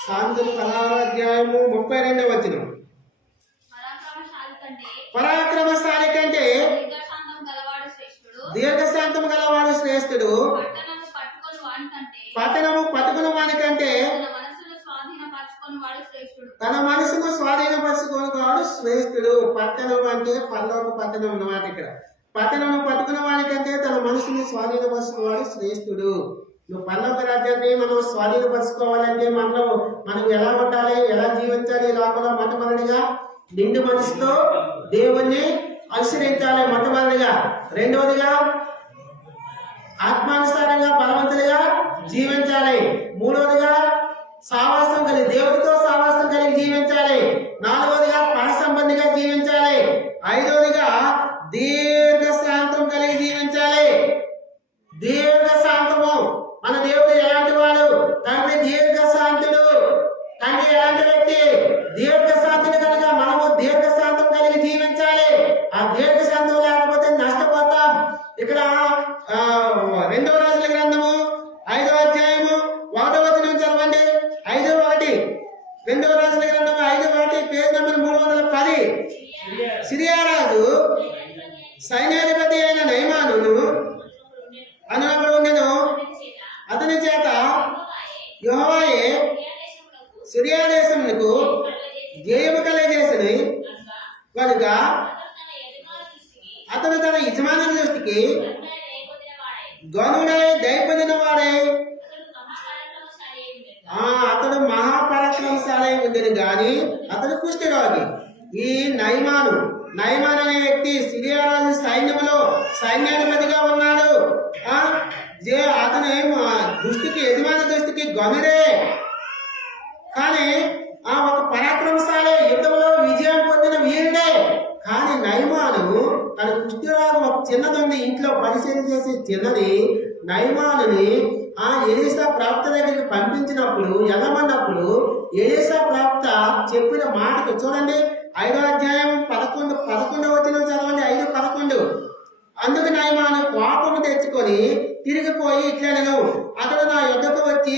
సామెతలు 16వ అధ్యాయము 32వ వచనం. పరాక్రమశాలి కంటే దీర్ఘశాంతం గలవాడు శ్రేష్ఠుడు. పట్టణము పట్టుకుని వాని కంటే తన మనసును స్వాధీనపరచుకునేవాడు శ్రేష్ఠుడు. పట్టణం అంటే పరలోక పట్టణం అన్నమాట. ఇక్కడ పట్టణము పట్టుకున్న వానికంటే తన మనసుని స్వాధీనపరచుకునేవాడు శ్రేష్ఠుడు. నువ్వు పరలోక రాజ్యాన్ని మనం స్వాధీనపరచుకోవాలంటే మనం ఎలా ఉండాలి, ఎలా జీవించాలి, లోపల మొట్టమొదటిగా నిండు మనసుతో దేవుణ్ణి అనుసరించాలి మొట్టమొదటిగా. రెండవదిగా ఆత్మానుసారంగా బలవంతులుగా జీవించాలి. మూడవదిగా సావాసం కలిగి దేవుడితో సావాసం కలిగి జీవించాలి. నాలుగవదిగా పర సంబంధిగా జీవించాలి. ఐదవదిగా దీర్ఘశాంతం కలిగి జీవించాలి. దీర్ఘశాంతము, మన దేవుడు ఎలాంటి వాడు? తండ్రి దీర్ఘశాంతుడు. తండ్రి ఎలాంటి వ్యక్తి? దీర్ఘశాంతుడు. కనుక మనము దీర్ఘశాంతం కలిగి జీవించాలి. ఆ దీర్ఘశాంతం లేకపోతే నష్టపోతాం. ఇక్కడ 2వ రాజుల గ్రంథము 5వ అధ్యాయము 1వ వచనం చదవండి. 5:1. 2వ రాజుల గ్రంథం 5:1, పేజ్ నెంబర్ 310. సిరియా రాజు సైన్యాధిపతి అయిన నయమానును అనునప్పుడు ఉండెను. అతని చేత యెహోవాయే సిరియా దేశమునకు జయము కలుగజేసెను కనుక అతడు తన యజమానుని దృష్టికి గనుడై దయపొందిన వాడే. అతడు మహాపరాక్రమశాలి ఉండేది గాని అతడు కుష్ఠరోగి. ఈ నయమాను అనే వ్యక్తి సిరియా రాజు సైన్యంలో సైన్యాధిపతిగా ఉన్నాడు. అతను దృష్టికి యజమాని దృష్టికి గనుడే, కానీ ఒక పరాక్రమశాలి, యుద్ధంలో విజయం పొందిన వీరుడే. కానీ నయమాను తన కుష్ఠరోగం ఒక చిన్నది ఉంది, ఇంట్లో పరిశీలన చేసి చిన్నది నయమానుని ఎలీసా ప్రవక్త దగ్గరికి పంపించినప్పుడు, వెళ్ళమన్నప్పుడు ఎలీసా ప్రవక్త చెప్పిన మాటకు చూడండి, 5వ అధ్యాయం 11వ వచనం చదవండి. 5:11. అందుకు నయమాను కోపము తెచ్చుకొని తిరిగిపోయి ఇట్లనెను, అతడు నా యొద్దకు వచ్చి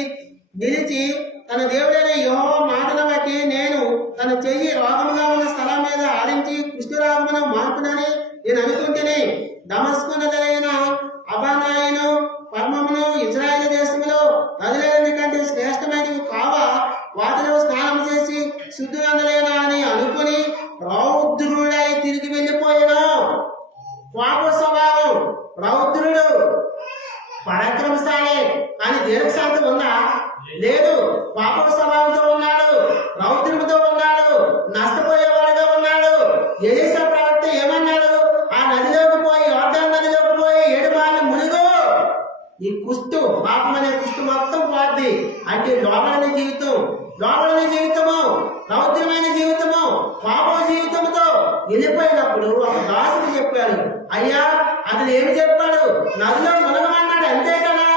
నిలిచి తన దేవుడైన యెహోవా మాటను బట్టి నేను తన చెయ్యి రోగముగా ఉన్న స్థలం మీద ఆడించి కుష్ఠరోగమును మార్పునని నేను అనుకుంటుని, దమస్కు నదులైన అబానాయును పర్మమును ఇజ్రాయేలు దేశంలో నదులైన కంటే శ్రేష్టమైనవి కావా, వాటిలో స్నానం చేసి శుద్ధులందలేనా అని అనుకుని రౌద్రుడై తిరిగి వెళ్ళిపోయాను. కోప స్వభావం, రౌద్రుడు, పరాక్రమశాలి, కానీ దీర్ఘశాంతం ఉందా? లేదు. పాప స్వభావంతో ఉన్నాడు, రౌద్రముతో ఉన్నాడు, నష్టపోయేవాడుగా ఉన్నాడు. ఎలీసా ప్రవక్త ఏమన్నాడు? ఆ నదిలోకి పోయి, యోర్దాను నదిలోకి పోయి 7 మార్లు మునుగు, ఈ కుష్టు, పాపం అనే కుష్టు మొత్తం పోద్ది. అంటే లోబడని జీవితము, రౌద్రమైన జీవితము, పాప జీవితంతో వెళ్ళిపోయినప్పుడు ఒక దాసుడు చెప్పాడు, అయ్యా అతను ఏమి చెప్పాడు? నదిలో మునగమన్నాడు, అంతే కదా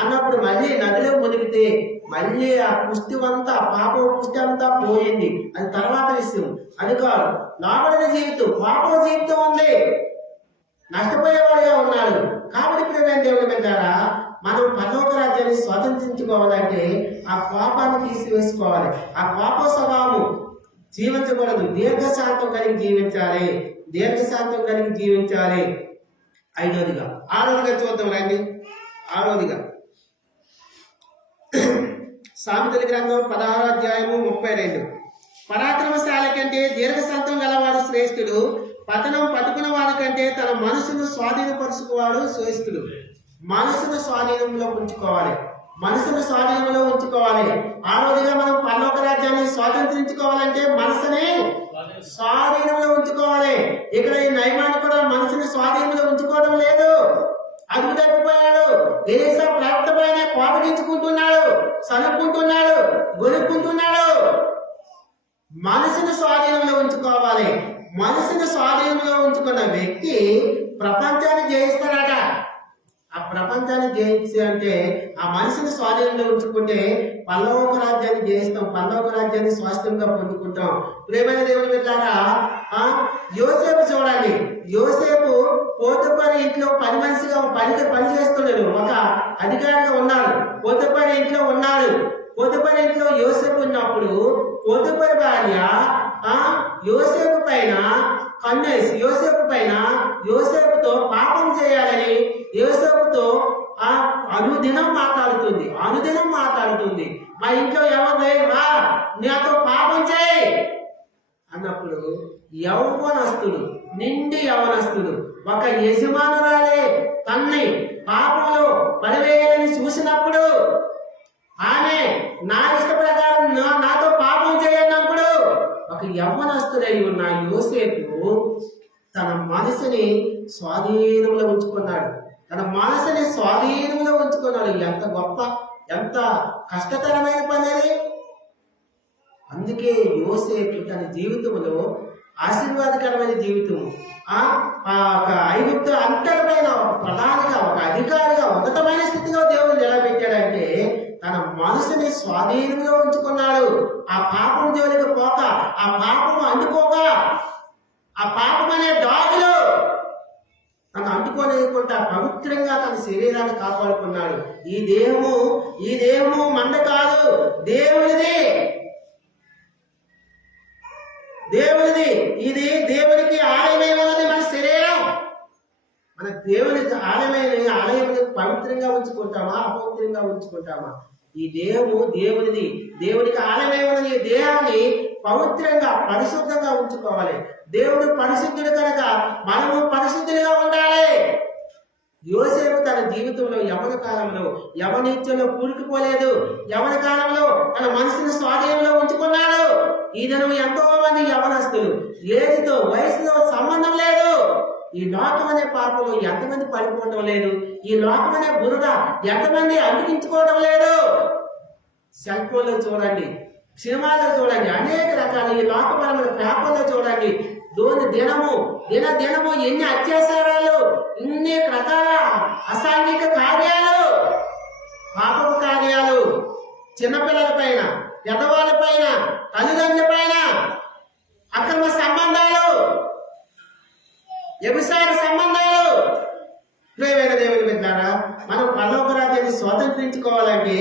అన్నప్పుడు మళ్ళీ నదిలో మునిగితే మళ్ళీ ఆ కుష్టి అంతా, పాప కుష్టి అంతా పోయింది. అది తర్వాత విషయం. అది కాదు, లోబడిన జీవితం, పాప జీవితం ఉంది, నష్టపోయేవాడుగా ఉన్నాడు. కాబట్టి ప్రియమైన దేవుని బిడ్డలారా, మనం పరలోక రాజ్యాన్ని స్వతంత్రించుకోవాలంటే ఆ కోపాన్ని తీసివేసుకోవాలి. ఆ కోప స్వభావం జీవించకూడదు. దీర్ఘశాంతం కలిగి జీవించాలి. 5వదిగా 6వదిగా చూద్దాం రండి. 6వదిగా సామెతల గ్రంథం 16వ అధ్యాయము 32. పరాక్రమశాలి కంటే దీర్ఘశాంతం గలవాడు శ్రేష్ఠుడు, పతనం పట్టుకున్న వాడి కంటే తన మనసును స్వాధీనపరుచుకువాడు శ్రేష్ఠుడు. మనసును స్వాధీనంలో ఉంచుకోవాలి. 6వదిగా మనం పరలోక రాజ్యాన్ని స్వాతంత్రించుకోవాలంటే మనసుని స్వాధీనంలో ఉంచుకోవాలి. ఇక్కడ ఈ నయమాను కూడా మనసుని స్వాధీనంలో ఉంచుకోవడం లేదు, అదుపు తప్పిపోయాడు. ఎలీసా ప్రవక్త పైన కోపగించుకుంటున్నాడు, సనుక్కుంటున్నాడు, గొనుక్కుంటున్నాడు. మనసును స్వాధీనంలో ఉంచుకోవాలి. మనసును స్వాధీనంలో ఉంచుకున్న వ్యక్తి ప్రపంచాన్ని జయిస్తాడట. ఆ ప్రపంచాన్ని జయించి అంటే ఆ మనసుని స్వాధీనంలో ఉంచుకుంటే పరలోక రాజ్యాన్ని జయిస్తాం, పరలోక రాజ్యాన్ని స్వాస్థ్యంగా పొందుకుంటాం. ప్రియమైన దేవుని బిడ్డలారా, యోసేపు చూడండి. యోసేపు పోతీఫరు ఇంట్లో పని చేస్తున్నాడు, ఒక అధికారిగా ఉన్నాడు. పోతీఫరు ఇంట్లో ఉన్నాడు. పోతీఫరు ఇంట్లో యోసేపు ఉన్నప్పుడు పోతీఫరు భార్య యోసేపు పైన కన్నేసి యోసేపుతో పాపం చేయాలని యోసేపుతో అనుదినం మాట్లాడుతుంది. మా ఇంట్లో ఎవరు లేరు, రా నాతో పాపం చేయి అన్నప్పుడు నిండి యవ్వనస్తుడు ఒక యజమానురాలే తన్ని పాపంలో పడివేయాలని చూసినప్పుడు, ఆమె నా ఇష్ట ప్రకారం నాతో పాపం చేయన్నప్పుడు ఒక యవ్వనస్తుడై ఉన్న యోసేపు తన మనసుని స్వాధీనంలో ఉంచుకున్నాడు. తన మనసుని స్వాధీనంలో ఉంచుకున్నాడు. ఎంత గొప్ప, ఎంత కష్టతరమైన పని అది. అందుకే యోసేపు తన జీవితంలో ఆశీర్వాదకరమైన జీవితము, ఒక ఐగుప్తు అంతటిపైన ఒక ప్రధానిగా, ఒక అధికారిగా, ఉన్నతమైన స్థితిలో దేవుడు నిలబెట్టాడంటే తన మనసుని స్వాధీనంలో ఉంచుకున్నాడు. ఆ పాపం జోలికి పోక, ఆ పాపం అంటుకోక, ఆ పాపం అనే డాగులో తను అంటుకోలేకుండా పవిత్రంగా తన శరీరాన్ని కాపాడుకున్నాడు. ఈ దేహము మంద కాదు, దేవునిది. ఇది దేవునికి ఆలయమైనది. మన శరీరం మన దేవుని ఆలయం పవిత్రంగా ఉంచుకుంటామా, అపవిత్రంగా ఉంచుకుంటామా? ఈ దేహము దేవునిది, దేవునికి ఆలయమైనది. ఈ దేహాన్ని పవిత్రంగా, పరిశుద్ధంగా ఉంచుకోవాలి. దేవుడు పరిశుద్ధుడు కనుక మనము పరిశుద్ధులుగా ఉండాలి. యోసేపు తన జీవితంలో యవన కాలంలో యవనిత్యంలో కూరుకుపోలేదు. యవన కాలంలో తన మనసును స్వాధీనంలో ఉంచుకున్నాడు. ఈయనను ఎంతో మంది యవనస్తులు ఏదితో, వయసులో సంబంధం లేదు. ఈ లోకం అనే పాపంలో ఎంతమంది పడిపోవడం లేదు. ఈ లోకం అనే బురద ఎంతమంది అంటించుకోవడం లేదు. సెల్ ఫోన్లో చూడండి, సినిమాలో చూడండి, అనేక రకాల ఈ లోకపరమైన పేపర్లో చూడండి. దినము ఎన్ని అత్యాచారాలు, ఇన్ని రకాల అసాంఘిక కార్యాలు, పాపపు కార్యాలు, చిన్నపిల్లల పైన, పెద్దవాళ్ళ పైన, తల్లిదండ్రుల పైన, అక్రమ సంబంధాలు, వ్యభిచార సంబంధాలు. ప్రియమైన దేవుని బిడ్డలారా, మనం పరలోక రాజ్యాన్ని స్వాతంత్రించుకోవాలంటే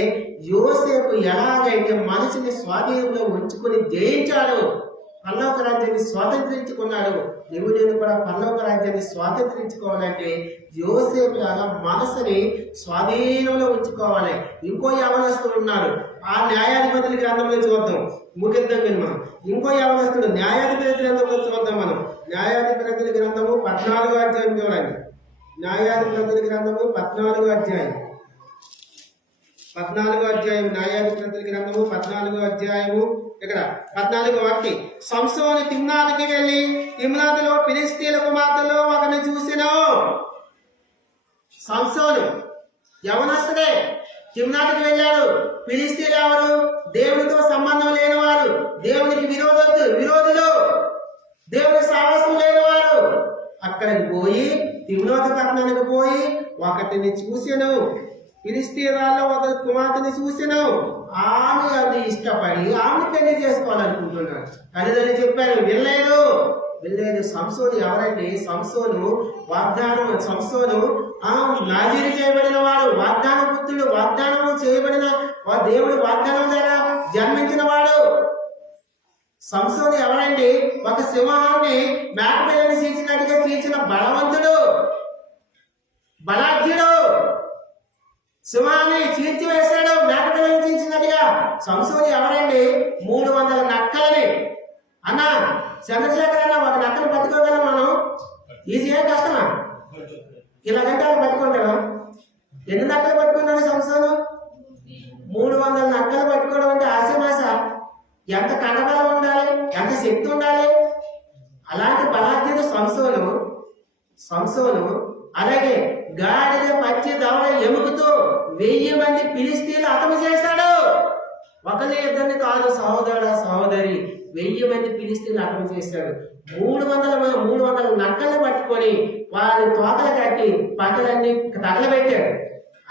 యోసేపు ఎలాగైతే మనసుని స్వాధీనంలో ఉంచుకుని జయించాడు, పరలోక రాజ్యాన్ని స్వాతంత్రించుకున్నాడు. నేను కూడా పరలోక రాజ్యాన్ని స్వాతంత్రించుకోవాలంటే యోసేపు లాగా మనసుని స్వాధీనంలో ఉంచుకోవాలి. ఇంకో యవనస్తుడు ఉన్నాడు. ఆ న్యాయాధిపతుల గ్రంథంలో చూద్దాం, ముగిద్దాం మనం. ఇంకో యవనస్తుడు న్యాయాధిపతి గ్రంథంలో చూద్దాం మనం. న్యాయాధిపతుల గ్రంథము 14వ అధ్యాయం చూడండి. న్యాయాధిపతుల గ్రంథము 14వ అధ్యాయం. న్యాయాధిపతుల గ్రంథము 14వ అధ్యాయము. ఇక్కడ 14వ వాక్యం. సంసోను తిమ్నాతుకి వెళ్ళి తిమ్నాతులో ఫిలిష్తీయుల కుమార్తెలో ఒకరిని చూసెను. సంసోను యవనస్తుడే, తిమ్నాతుకి వెళ్ళాడు. ఫిలిష్తీయులు ఎవరు? దేవునితో సంబంధం లేని వారు, దేవునికి విరోధులు, దేవుని సాహసం లేని వారు. అక్కడికి పోయి తిమ్నాతు పట్టణానికి పోయి ఒకటిని చూసెను. ఫిలిష్తీయురాల్లో ఒక కుమార్తెని చూసెను. ఆమె అది ఇష్టపడి ఆమె పెళ్లి చేసుకోవాలనుకుంటున్నాడు. తల్లిదండ్రులు చెప్పారు, వెళ్ళలేదు. సంసోను ఎవరంటే, సంసోను నాజీరు చేయబడిన వాడు, వాగ్దాన పుత్రుడు, వాగ్దానం చేయబడిన దేవుడు వాగ్దానం ద్వారా జన్మించిన వాడు. సంసోను ఎవరండి? ఒక సింహాన్ని మేకపిల్లని చీల్చినట్టుగా చీల్చిన బలవంతుడు, బలాఢ్యుడు. సింహాన్ని చీల్చివేశాడు, మేకపిల్లని చీల్చినట్టుగా. సంసోను ఎవరండి? 300 నక్కలని. అన్నా చంద్రశేఖర్ అన్న, ఒక నక్కలు పట్టుకోగలం మనం? ఈజీగా, కష్టమా? ఇలాగంటే వాళ్ళు పట్టుకుంటాడు. ఎన్ని నక్కలు పట్టుకున్నాడు సంసోను? 300 నక్కలు పట్టుకోవడం అంటే ఆశమాస. ఎంత కండబలం ఉండాలి, ఎంత శక్తి ఉండాలి. అలాంటి బలాఢ్యుడు సంసోను. అలాగే గాడిద పచ్చి దవడ ఎముకతో 1000 మంది ఫిలిష్తీయులు హతము చేశాడు. ఒకరి ఇద్దరిని కాదు, సహోదరి 1000 మంది ఫిలిష్తీయులు హతము చేశాడు. 300 నక్కలు పట్టుకొని వారి తోకలు కట్టి పక్కలన్నీ తగలబెట్టాడు.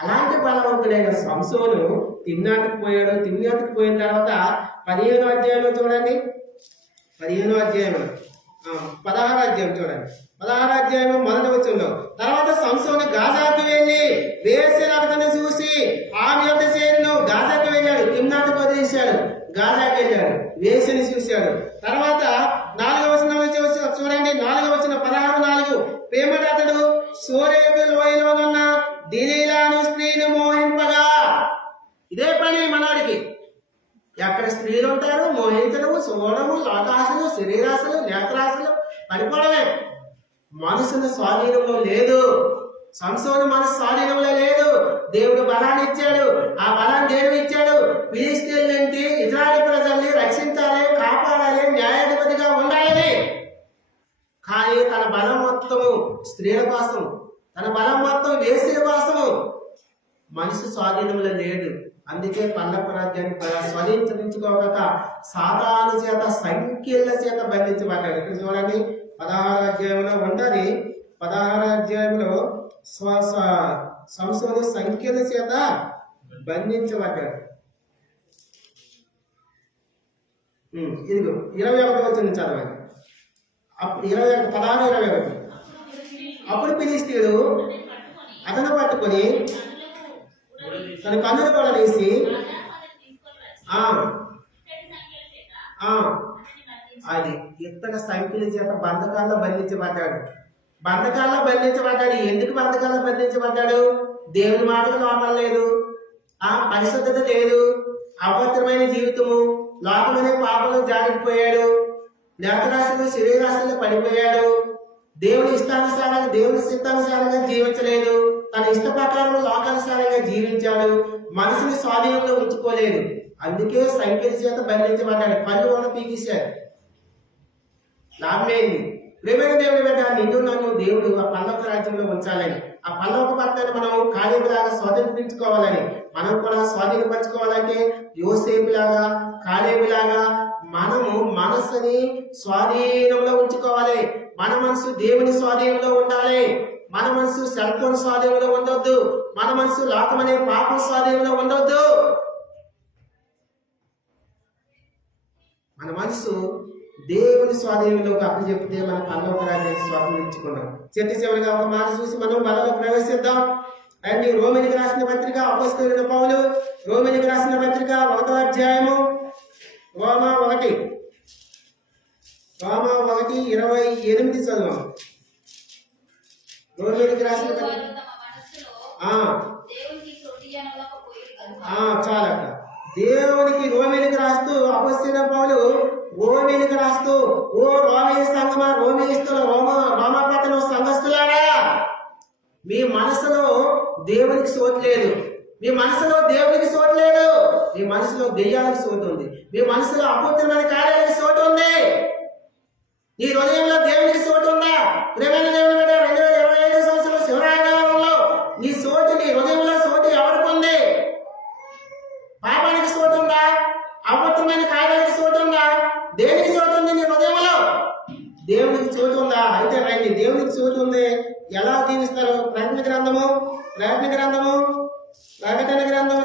అలాంటి బలవంతుడైన సంసోను తిమ్నాతుకు పోయాడు. తిమ్నాతుకు పోయిన తర్వాత 15వ అధ్యాయంలో చూడండి. 16వ అధ్యాయం చూడండి. 16వ అధ్యాయం 1వ వచనంలో, తర్వాత సంసోను గాజాకు వెళ్ళి వేశ్యను చూసి ఆమె యొక్క చేరిను. గాజాకు వెళ్ళాడు, తిమ్నాతుకు వదిలేశాడు, గాజాకు వెళ్ళాడు, వేశ్యను చూశాడు. తర్వాత 4వ వచనంలో చూడండి. 4వ వచనం 16:4. ప్రేమట అతడు సోరేకు లోయలోనున్న దిలీలాను స్త్రీని మోహింపగా. ఇదే పని మనవాడికి. ఎక్కడ స్త్రీలు ఉంటారు, మోహించడము, చూడము, లోకాశలు, శరీరాశలు, నేత్రాశలు, పడిపోవడమే. మనసును స్వాధీనంలో లేదు. సంసోను మనసు స్వాధీనంలో లేదు. దేవుడు బలాన్ని ఇచ్చాడు. ఆ బలాన్ని దేవుడు ఇచ్చాడు. ఫిలిష్తీయుల నుంచి ఇజ్రాయేలు ప్రజల్ని రక్షించాలి, కాపాడాలి, న్యాయాధిపతి స్త్రీల కోసం, తన బలం మొత్తం వేసిన కోసము. మనిషి స్వాధీనంలో లేడు. అందుకే పరలోక రాజ్యాన్ని స్వాధీనించుకోక సాతాను చేత సంఖ్యల చేత బంధించబడ్డాడు. ఇక్కడ చూడండి 16వ అధ్యాయంలో ఉన్నది. 16వ అధ్యాయంలో సంసోను సంఖ్యల చేత బంధించబడ్డాడు. ఇదిగో 21వ వచనం చదవండి. 16:21. అప్పుడు ఫిలిష్తీయుడు అతను పట్టుకొని తన కన్నులు కూడా వేసి అది ఇతర సంఖ్యల చేత బంధకాల్లో బంధించబడ్డాడు. ఎందుకు బంధకాల్లో బంధించబడ్డాడు? దేవుని మాటకు లోపం లేదు, పరిశుద్ధత లేదు, అపవిత్రమైన జీవితము, లోకమనే పాపంలో జారిపోయాడు, నేత్రాశలు శరీరాశలు పడిపోయాడు, దేవుని ఇష్టానుసారంగా దేవుని సిద్ధానుసారంగా జీవించలేదు, తన ఇష్ట ప్రకారం లోకానుసారంగా జీవించాడు, మనసుని స్వాధీనంలో ఉంచుకోలేదు. అందుకే సంఖ్యల చేత బంధించబడ్డాడు. పళ్ళు కూడా పీకేశాడు. లాభమేంది? ప్రేమైన దేవుని బిడ్డ, నిన్ను నన్ను దేవుడు ఆ పరలోక రాజ్యంలో ఉంచాలని, ఆ పరలోక పట్టాన్ని మనం కాలేబులాగా స్వాధీనించుకోవాలని, మనం కూడా స్వాధీనపరచుకోవాలంటే యోసేపులాగా కాలేబులాగా మనము మనసుని స్వాధీనంలో ఉంచుకోవాలి. మన మనసు దేవుని స్వాధీనంలో ఉండాలి. మన మనసు సెల్ ఫోన్ స్వాధీనంలో ఉండొద్దు. మన మనసు లోకమనే పాపం స్వాధీనంలో ఉండొద్దు. మన మనసు దేవుని స్వాధీనంలోకి అప్పచెప్తే మన పరలోక రాజ్యాన్ని స్వాధీనించుకున్నాం. చివరిగా ఒక మాట చూసి మనం బలలో ప్రవేశిద్దాం. అండ్ రోమిలికి రాసిన పత్రిక అపోస్తలుడైన పౌలు రోమిలికి రాసిన పత్రిక 1వ అధ్యాయము రోమా 1:28 చదువు. రోమిలికి రాసిన పత్రిక చాలక్క దేవునికి రోమిలికి రాస్తూ అపోస్తలుడైన పౌలు రోమిలికి రాస్తూ, ఓ రోమిలి సంఘమా, రోమిలిస్తుల రోమా పట్టణం సంఘస్థులారా, మీ మనసులో దేవునికి సోటు లేదు. మీ మనసులో దేవునికి సోటు లేదు. మీ మనసులో దెయ్యాలకు సోటు ఉంది. మీ మనసులో అపవిత్రమైన కార్యాలకు సోటు ఉంది. నీ హృదయంలో దేవునికి సోటు ఉందా? ప్రేమైన దేవుని బిడ్డ, 2025 సంవత్సరం శివరాయకాలంలో నీ సోటు, నీ హృదయంలో సోటు ఎవరికి ఉంది? పాపానికి సోటు ఉందా? అపవిత్రమైన కార్యాలకు సోటు ఉందా? దేనికి చోటు ఉంది నీ హృదయంలో? దేవునికి చోటు ఉందా? అయితే రండి, దేవునికి చోటు ఉంది. ఎలా జీవిస్తారు? ప్రకటన గ్రంథము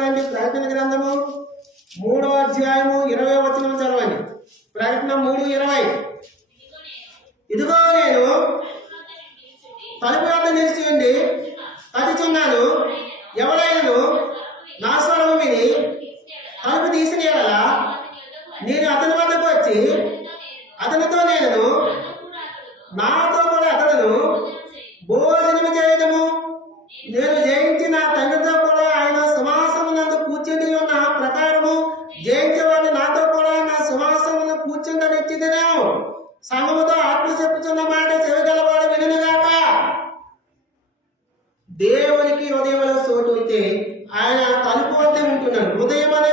రండి. ప్రకటన గ్రంథము 3వ అధ్యాయము 20వ వచనం చదవండి. ప్రకటన 3:20. ఇదిగో నేను తలుపు వద్ద నిలిచి ఉండి తట్టుచున్నాను. ఎవరైనా నా స్వరము విని తలుపు తీసిన యెడల నేను అతని వద్దకు వచ్చి అతనితో నేను నాతో కూడా అతను భోజనము చేయడము, నేను జయించి నా తండ్రితో కూడా ఆయన సింహాసనమునందు కూర్చుని ఉన్న ప్రకారము జయించేవాడు నాతో కూడా నా సింహాసనమును కూర్చుందని ఇచ్చిదను. సంఘముతో ఆత్మ చెప్పుచున్న మాట చెవిగలవాడు వినుగాక. దేవునికి హృదయంలో చోటు ఉంటే ఆయన తలుపు వద్ద ఉంటున్నాడు. హృదయం అనే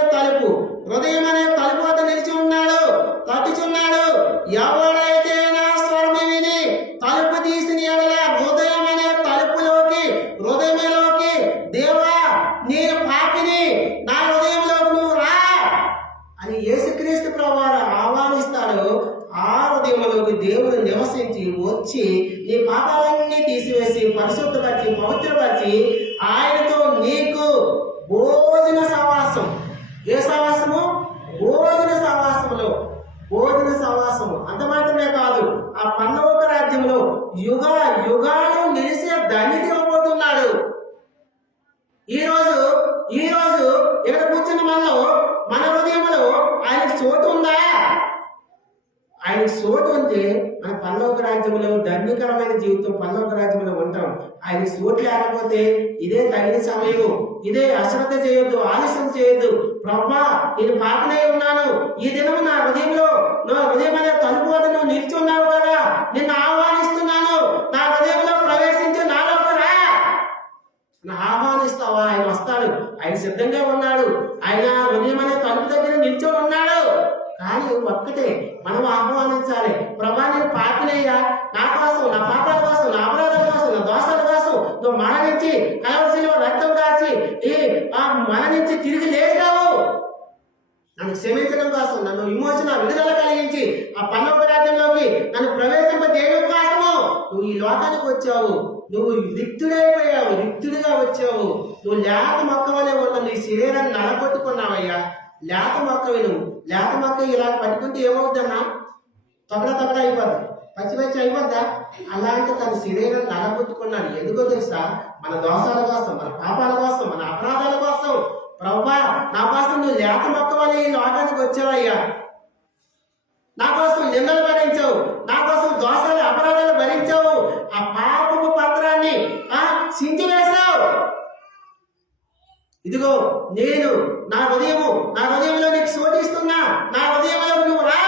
తలుపు వద్ద నిలిచి ఉన్నాడు, తట్టుచున్నాడు. ఎవడైతే నా స్వరము విని తలుపు తీసిన యెడల హృదయం అనే హృదయంలోకి దేవా నీ పాపిని నా హృదయంలోకి నువ్వు రా అని యేసుక్రీస్తు ప్రభువారు ఆహ్వానిస్తాడు. ఆ హృదయంలోకి దేవుడు నివసించి వచ్చి నీ పాపాలన్నీ తీసివేసి పరిశుద్ధపరిచి పవిత్రపరిచి ఆయనతో నీకు భోజన సహవాసం. ఏ సహవాసము? భోజన సహవాసము. అంత మాత్రమే కాదు, ఆ పరలోక రాజ్యంలో యుగాలు నిలిసే ధన్యత ఇవ్వబోతున్నాడు. ఈ రోజు ఇక్కడ కూర్చున్న మన హృదయంలో ఆయనకు చోటు ఉందా? ఆయనకు చోటు ఉంటే మన పరలోక రాజ్యంలో ధన్యకరమైన జీవితం పరలోక రాజ్యంలో ఉంటాం. ఆయన చోటు లేకపోతే ఇదే తగిన సమయము, ఇదే అశ్రద్ధ చేయొద్దు, ఆలస్యం చేయొద్దు. ప్రభా నేను పాపనై ఉన్నాను, ఈ దినము నా హృదయం అనే తలుపు వద్ద నువ్వు నిల్చున్నావు కదా, నిన్ను ఆహ్వానిస్తున్నాను, నా హృదయంలో ప్రవేశించి నాలోకి రా. ఆహ్వానిస్తావా? ఆయన వస్తాడు, ఆయన సిద్ధంగా ఉన్నాడు, ఆయన హృదయం అనే తలుపు దగ్గర నిల్చొని ఉన్నాడు. కానీ ఒక్కటే ఉంటే మనం ఆహ్వానించాలి. ప్రభా నేను పాపినయ్యా, నా కోసం, నా పాపాల కోసం, నా అపరాధాల కోసం, నా దోషాల కోసం నువ్వు మరణించి కలవరిశిలో రక్తం కాచి మరణించి తిరిగి లేచావు. నన్ను క్షమించడం కోసం, నన్ను విమోచన విడుదల కలిగించి ఆ పరలోక రాజ్యంలోకి నన్ను ప్రవేశింపజేయడం కోసము నువ్వు ఈ లోకానికి వచ్చావు. నువ్వు రిక్తుడైపోయావు, రిక్తుడిగా వచ్చావు. నువ్వు లేత మొక్క వలె ఉన్న నీ శరీరాన్ని నలగొట్టుకున్నావయ్యా. లేత మొక్కవి నువ్వు. లేత మొక్క ఇలా పట్టుకుంటే ఏమవుద్దన్నా? తొగడ అయిపోద్ది, పచ్చి అయిపోద్దా? అలాంటి తన శరీరాన్ని నలగొట్టుకున్నాడు. ఎందుకో తెలుసా? మన దోషాల కోసం, మన పాపాల కోసం, మన అపరాధాల కోసం. ప్రభువా నా కోసం నువ్వు లేత మొక్క వలె ఈ లోకానికి వచ్చావయ్యా. నా కోసం నిందలు భరించావు, నా కోసం దోషాలు అపరాధాలు భరించావు. ఆ పాపపు పత్రాన్ని సించివేశావు. ఇదిగో నేను నా హృదయంలో నీకు శోధిస్తున్నా. నా హృదయంలో నువ్వు రా,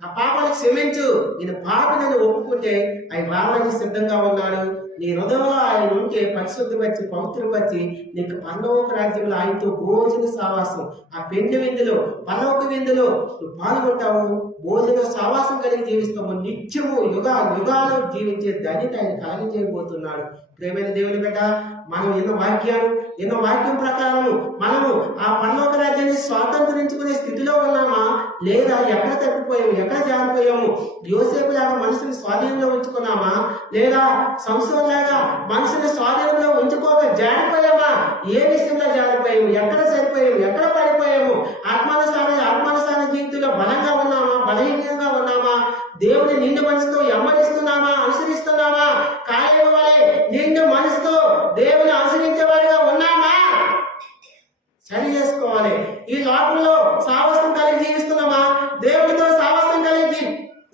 నా పాపాలకు క్షమించు. నేను పాపని ఒప్పుకుంటే ఆయన రావడానికి సిద్ధంగా ఉన్నాడు. నీ హృదయంలో ఆయన ఉంటే పరిశుద్ధపరిచి పవిత్రపరిచి నీకు పరలోక రాజ్యంలో ఆయనతో భోజన సావాసం, ఆ పెండ్లి విందులో, పరలోక విందులో నువ్వు పాల్గొంటావు. భోజన సావాసం కలిగి జీవిస్తాము. నిత్యము యుగాలు జీవించే ధన్యత ఆయన కలిగించబోతున్నాడు. ప్రేమైన దేవుని బిడ్డ, మనం ఎన్నో వాక్యం ప్రకారము మనము ఆ పరలోక రాజ్యాన్ని స్వాతంత్రించుకునే స్థితిలో ఉన్నామా, లేదా ఎక్కడ తప్పిపోయాము, ఎక్కడ జారిపోయాము? యోసేపు లాగా మనసుని స్వాధీనంలో ఉంచుకున్నామా, లేదా సంవత్సరం లాగా మనసుని స్వాధీనంలో ఉంచుకోక జారిపోయామా? ఏ విషయంలో జారిపోయాము, ఎక్కడ సరిపోయాము, ఎక్కడ పడిపోయాము? ఆత్మానుసార జీవితంలో బలంగా ఉన్నామా, బలహీనంగా ఉన్నామా? దేవుని నిండు మనసుతో ఎమ్మడిస్తున్నామా, అనుసరిస్తున్నామా? కాలేబు వలె నిండు మనసుతో దేవుని అనుసరించే వారిగా ఉన్నామా? సరి చేసుకోవాలి. ఈ లోకంలో సావాసం కలిగి జీవిస్తున్నామా, దేవునితో సావాసం కలిగి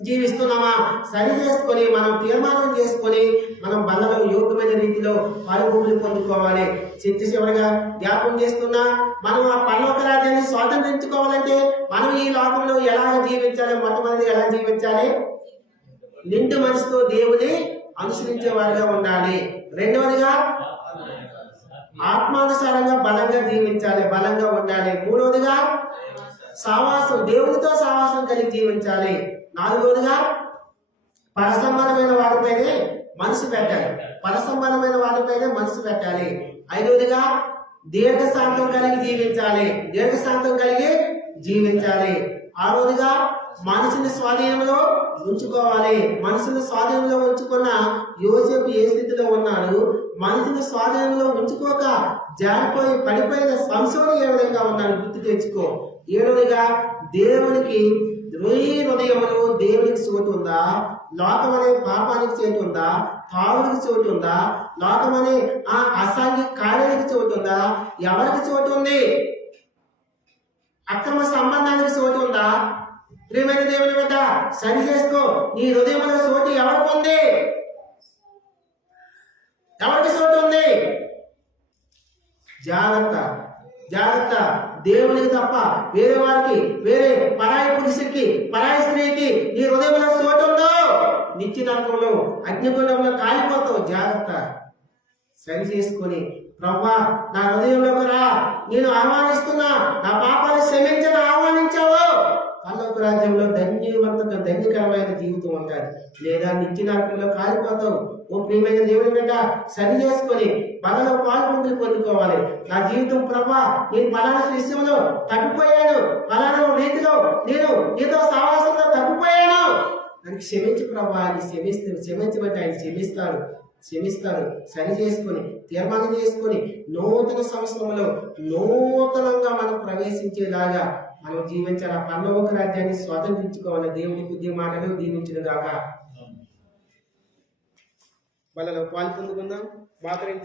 జీవిస్తున్నామా? సరి చేసుకొని మనం తీర్మానం చేసుకొని మనం బలలో యోగ్యమైన రీతిలో పాలుభూములు పొందుకోవాలి. చివరిగా జ్ఞాపం చేస్తున్నా, మనం ఆ పరలోక రాజ్యాన్ని స్వాతంత్రించుకోవాలంటే మనం ఈ లోకంలో ఎలా జీవించాలి? మొట్టమొదటి ఎలా జీవించాలి? నిండు మనసుతో దేవుని అనుసరించే వారిగా ఉండాలి. రెండవదిగా ఆత్మానుసారంగా బలంగా జీవించాలి, బలంగా ఉండాలి. మూడవదిగా దేవునితో సావాసం కలిగి జీవించాలి. నాలుగవదిగా పరసంబంధమైన వాటిపైనే మనసు పెట్టాలి. ఐదవదిగా దీర్ఘశాంతం కలిగి జీవించాలి. ఆరవదిగా మనసుని స్వాధీనంలో ఉంచుకున్న యోసేపు ఏ స్థితిలో ఉన్నాడు? మనసుని స్వాధీనంలో ఉంచుకోక జారిపోయి పడిపోయిన సంసోను ఏ విధంగా ఉన్నాడు గుర్తు తెచ్చుకో. ఏడవదిగా దేవునికి హృదయములో దేవునికి చోటు ఉందా? లోకమనే పాపానికి చోటు ఉందా? తావుడికి చోటు ఉందా? లోకమనే అసాంఘిక కార్యానికి చోటు ఉందా? ఎవరికి చోటు ఉంది? అక్రమ సంబంధానికి చోటు ఉందా? ప్రియమైన దేవుని బిడ్డ, సరి చేసుకో. నీ హృదయంలో చోటు ఎవరికి ఉంది? జాగ్రత్త. దేవునికి తప్ప వేరే పరాయి పురుషుడికి, పరాయి స్త్రీకి నీ హృదయంలో చోటు ఉందో నిత్య నరకంలో అగ్నిగుండంలో కాలిపోతావు. జాగ్రత్త. సరి చేసుకొని ప్రభువా నా హృదయంలోకి రా, నేను ఆహ్వానిస్తున్నా, నా పాపాలు క్షమించని ఆహ్వానించావు. పరలోక రాజ్యంలో ధన్యకరమైన జీవితం ఉంటుంది, లేదా నిత్య నరకంలో కాలిపోతావు. ఓ ప్రియమైన దేవుని బిడ్డ, సరి చేసుకొని బలలో పాల్గొంటూ పొందుకోవాలి. నా జీవితం ప్రభా నేను పలానా విషయంలో తప్పిపోయాను, పలానా రీతిలో నేను నీతో సావాసంలో తప్పిపోయాను, నన్ను క్షమించు ప్రభా అని క్షమించబట్టి ఆయన క్షమిస్తాడు. సరి చేసుకొని తీర్మానం చేసుకొని నూతన సంవత్సరంలో నూతనంగా మనం ప్రవేశించేలాగా మనం జీవించాలి. ఆ పరలోక రాజ్యాన్ని స్వాతంత్రించుకోవాలి. దేవుని కొద్ది మాటలు దీవించిన దాకా బలలో పాల్పొందుకుందాం. మాత్రం